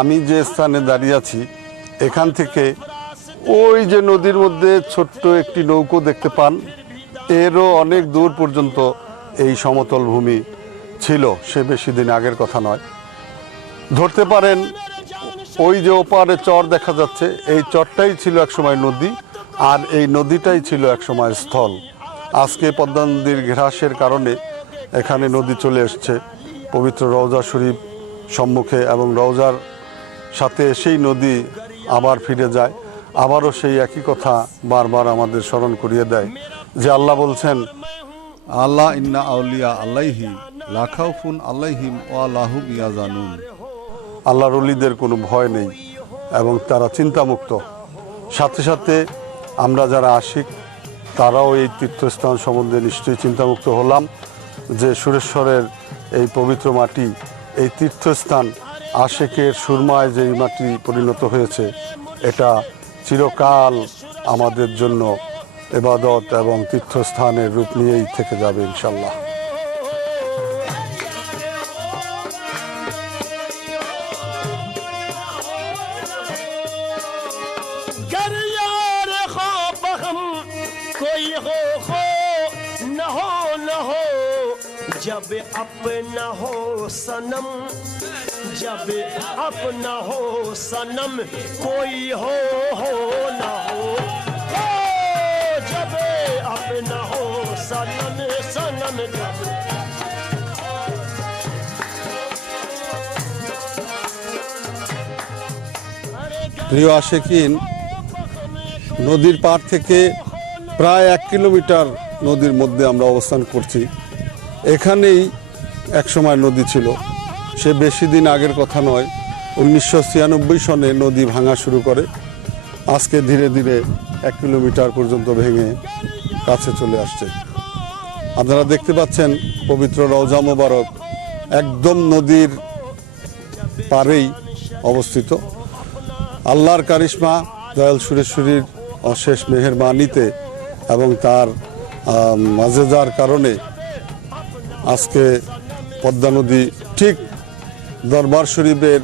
আমি যে স্থানে দাঁড়িয়ে আছি এখান থেকে ওই যে নদীর মধ্যে ছোট্ট একটি নৌকো দেখতে পান, এরও অনেক দূর পর্যন্ত এই সমতল ভূমি ছিল, সে বেশি দিন আগের কথা নয়। ধরতে পারেন ওই যে ওপারে চর দেখা যাচ্ছে, এই চরটাই ছিল একসময় নদী, আর এই নদীটাই ছিল একসময় স্থল। আজকে পদ্মা নদীর ঘ্রাসের কারণে এখানে নদী চলে এসছে পবিত্র রওজা শরীফ সম্মুখে, এবং রওজার সাথে সেই নদী আবার ফিরে যায়। আবারও সেই একই কথা বারবার আমাদের স্মরণ করিয়ে দেয় যে আল্লাহ বলছেন, আল্লাহ ইন্না আউলিয়া আল্লাহি লা খাউফুন আলাইহিম ওয়া লাহুম ইয়াজানুন। আল্লাহর ওলিদের কোনো ভয় নেই এবং তারা চিন্তামুক্ত। সাথে সাথে আমরা যারা আশিক তারাও এই তীর্থস্থান সম্বন্ধে নিশ্চয়ই চিন্তামুক্ত হলাম যে সুরেশ্বরের এই পবিত্র মাটি, এই তীর্থস্থান আশিকের সুরমায় যেই মাটি পরিণত হয়েছে, এটা চিরকাল আমাদের জন্য ইবাদত এবং তীর্থস্থানের রূপ নিয়েই থেকে যাবে ইনশাল্লাহ। जब अपना हो सनम जब अपना हो सनम कोई हो ना हो, जब अपना हो सनम सनम जब। প্রিয় আশিকিন, নদীর পাড় থেকে প্রায় 1 কিলোমিটার নদীর মধ্যে আমরা অবস্থান করছি। এখানেই একসময় নদী ছিল, সে বেশি দিন আগের কথা নয়। 1996 সনে নদী ভাঙা শুরু করে, আজকে ধীরে ধীরে 1 কিলোমিটার পর্যন্ত ভেঙে কাছে চলে আসছে। আপনারা দেখতে পাচ্ছেন পবিত্র রওজা মোবারক একদম নদীর পাড়েই অবস্থিত। আল্লাহর কারিশমা, দয়াল সুরেশ্বরীর অশেষ মেহেরবানিতে এবং তার মাজেদার কারণে আজকে পদ্মা নদী ঠিক দরবার শরীফের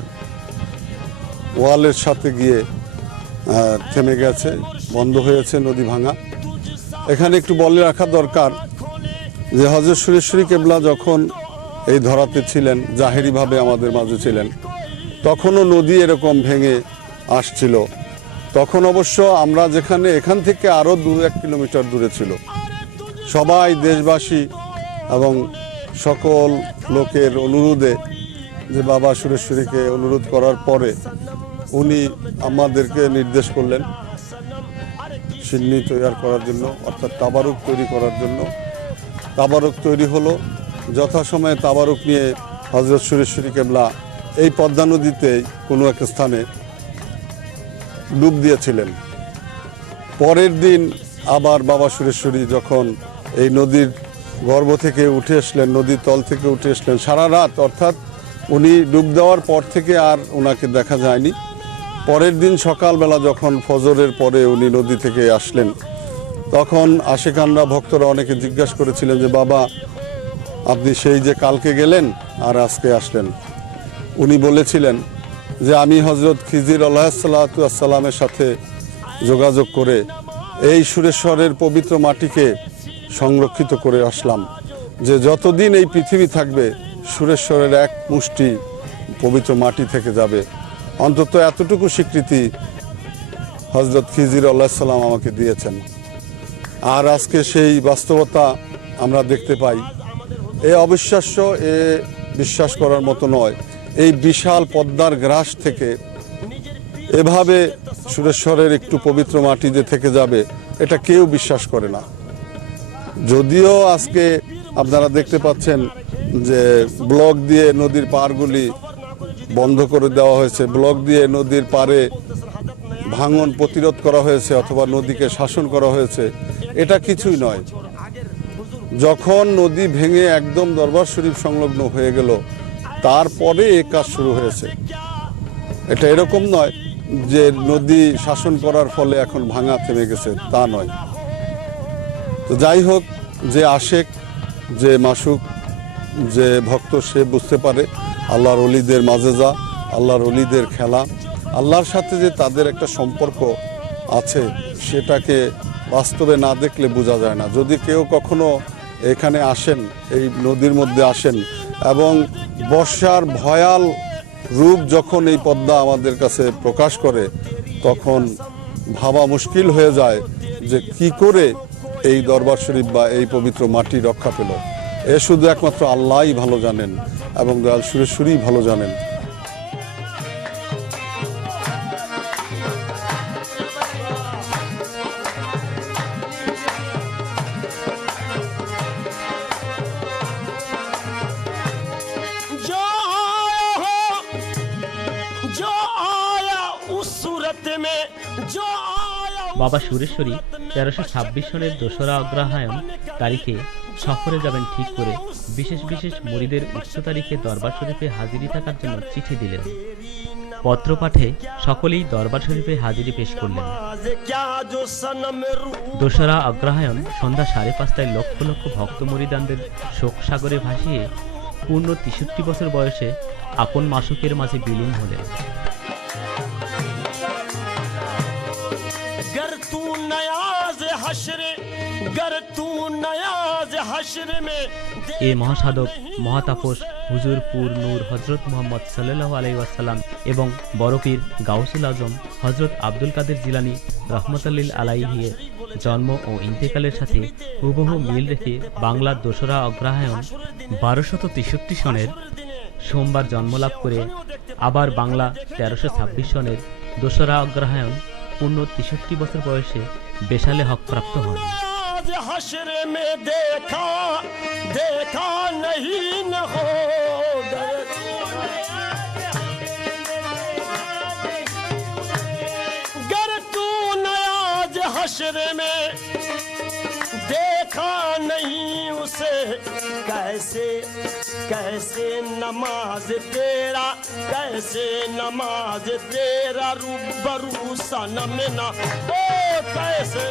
ওয়ালের সাথে গিয়ে থেমে গেছে, বন্ধ হয়েছে নদী ভাঙা। এখানে একটু বলে রাখা দরকার যে হযরত সুরেশ্বরী কেবলা যখন এই ধরাতে ছিলেন, জাহেরিভাবে আমাদের মাঝে ছিলেন, তখনও নদী এরকম ভেঙে আসছিল। তখন অবশ্য আমরা যেখানে, এখান থেকে আরও 1 কিলোমিটার দূরে ছিল। সবাই দেশবাসী এবং সকল লোকের অনুরোধে, যে বাবা সুরেশ্বরীকে অনুরোধ করার পরে উনি আমাদেরকে নির্দেশ করলেন সিন্নি তৈরি করার জন্য, অর্থাৎ তাবারুক তৈরি করার জন্য। তাবারুক তৈরি হলো, যথাসময়ে তাবারুক নিয়ে হযরত সুরেশ্বরী কেবলা এই পদ্মা নদীতে কোনো এক স্থানে ডুব দিয়েছিলেন। পরের দিন আবার বাবা সুরেশ্বরী যখন এই নদীর গর্ভ থেকে উঠে আসলেন, নদীর তল থেকে উঠে আসলেন, সারা রাত, অর্থাৎ উনি ডুব দেওয়ার পর থেকে আর ওনাকে দেখা যায়নি। পরের দিন সকালবেলা যখন ফজরের পরে উনি নদী থেকে আসলেন, তখন আশিকানরা, ভক্তরা অনেকে জিজ্ঞাসা করেছিলেন যে বাবা, আপনি সেই যে কালকে গেলেন আর আজকে আসলেন। উনি বলেছিলেন যে আমি হযরত খিজির আলাইহিসসালামের সাথে যোগাযোগ করে এই সুরেশ্বরের পবিত্র মাটিকে সংরক্ষিত করে আসলাম, যে যতদিন এই পৃথিবী থাকবে সুরেশ্বরের এক মুষ্টি পবিত্র মাটি থেকে যাবে। অন্তত এতটুকু স্বীকৃতি হযরত খিজির আলাইহিসসালাম আমাকে দিয়েছেন। আর আজকে সেই বাস্তবতা আমরা দেখতে পাই। এ অবিশ্বাস্য, এ বিশ্বাস করার মতো নয়। এই বিশাল পদ্মার গ্রাস থেকে এভাবে সুরেশ্বরের একটু পবিত্র মাটি যে থেকে যাবে, এটা কেউ বিশ্বাস করে না। যদিও আজকে আপনারা দেখতে পাচ্ছেন যে ব্লক দিয়ে নদীর পাড়গুলি বন্ধ করে দেওয়া হয়েছে, ব্লক দিয়ে নদীর পাড়ে ভাঙন প্রতিরোধ করা হয়েছে অথবা নদীকে শাসন করা হয়েছে, এটা কিছুই নয়। যখন নদী ভেঙে একদম দরবার শরীফ সংলগ্ন হয়ে গেল, তারপরে এই কাজ শুরু হয়েছে। এটা এরকম নয় যে নদী শাসন করার ফলে এখন ভাঙা থেমে গেছে, তা নয়। তো যাই হোক, যে আশেক, যে মাসুক, যে ভক্ত, সে বুঝতে পারে আল্লাহর ওলিদের মাজেজা, আল্লাহর ওলিদের খেলা, আল্লাহর সাথে যে তাদের একটা সম্পর্ক আছে, সেটাকে বাস্তবে না দেখলে বোঝা যায় না। যদি কেউ কখনো এখানে আসেন, এই নদীর মধ্যে আসেন, এবং বর্ষার ভয়াল রূপ যখন এই পদ্মা আমাদের কাছে প্রকাশ করে, তখন ভাবা মুশকিল হয়ে যায় যে কি করে এই দরবার শরীফ বা এই পবিত্র মাটি রক্ষা পেল। এ শুধু একমাত্র আল্লাহই ভালো জানেন এবং দয়াল সুরেশ্বরী ভালো জানেন। বাবা সুরেশ্বরী 1326 সনের 2রা অগ্রহায়ণ তারিখে সফরে যাবেন ঠিক করে বিশেষ বিশেষ মুরিদের উচ্চ তারিখে দরবার শরীফে হাজিরি থাকার জন্য চিঠি দিলেন। পত্র পাঠে সকলেই দরবার শরীফে হাজিরি পেশ করলেন। 2রা অগ্রহায়ণ সন্ধ্যা 5:30টায় লক্ষ লক্ষ ভক্ত মুরিদানদের শোক সাগরে ভাসিয়ে পূর্ণ 63 বছর বয়সে আপন মাসুকের মাঝে বিলীন হলেন। गर तू नयाज हश्र में এ মহাসাধক মহাতাপস হুজুর পুর নূর হজরত মুহাম্মদ সাল্লাল্লাহু আলাইহি ওয়াসাল্লাম এবং বড়পীর গাউসুল আজম হজরত আব্দুল কাদের জিলানী রহমতুল্লিল আলাইহি জন্ম ও ইন্তেকালের সাথে হুবহু মিল রেখে বাংলার 2রা অগ্রহায়ণ 1263 সনের সোমবার জন্মলাভ করে আবার বাংলা 1326 সনের 2রা অগ্রহায়ণ পূর্ণ 63 বছর বয়সে বেশালে হক প্রাপ্ত হন। आज हश्र में देखा देखा नहीं न हो गर तू नयाज हश्र में देखा नहीं उसे कैसे कैसे नमाज तेरा कैसे नमाज तेरा रूबरू सनम ना ओ कैसे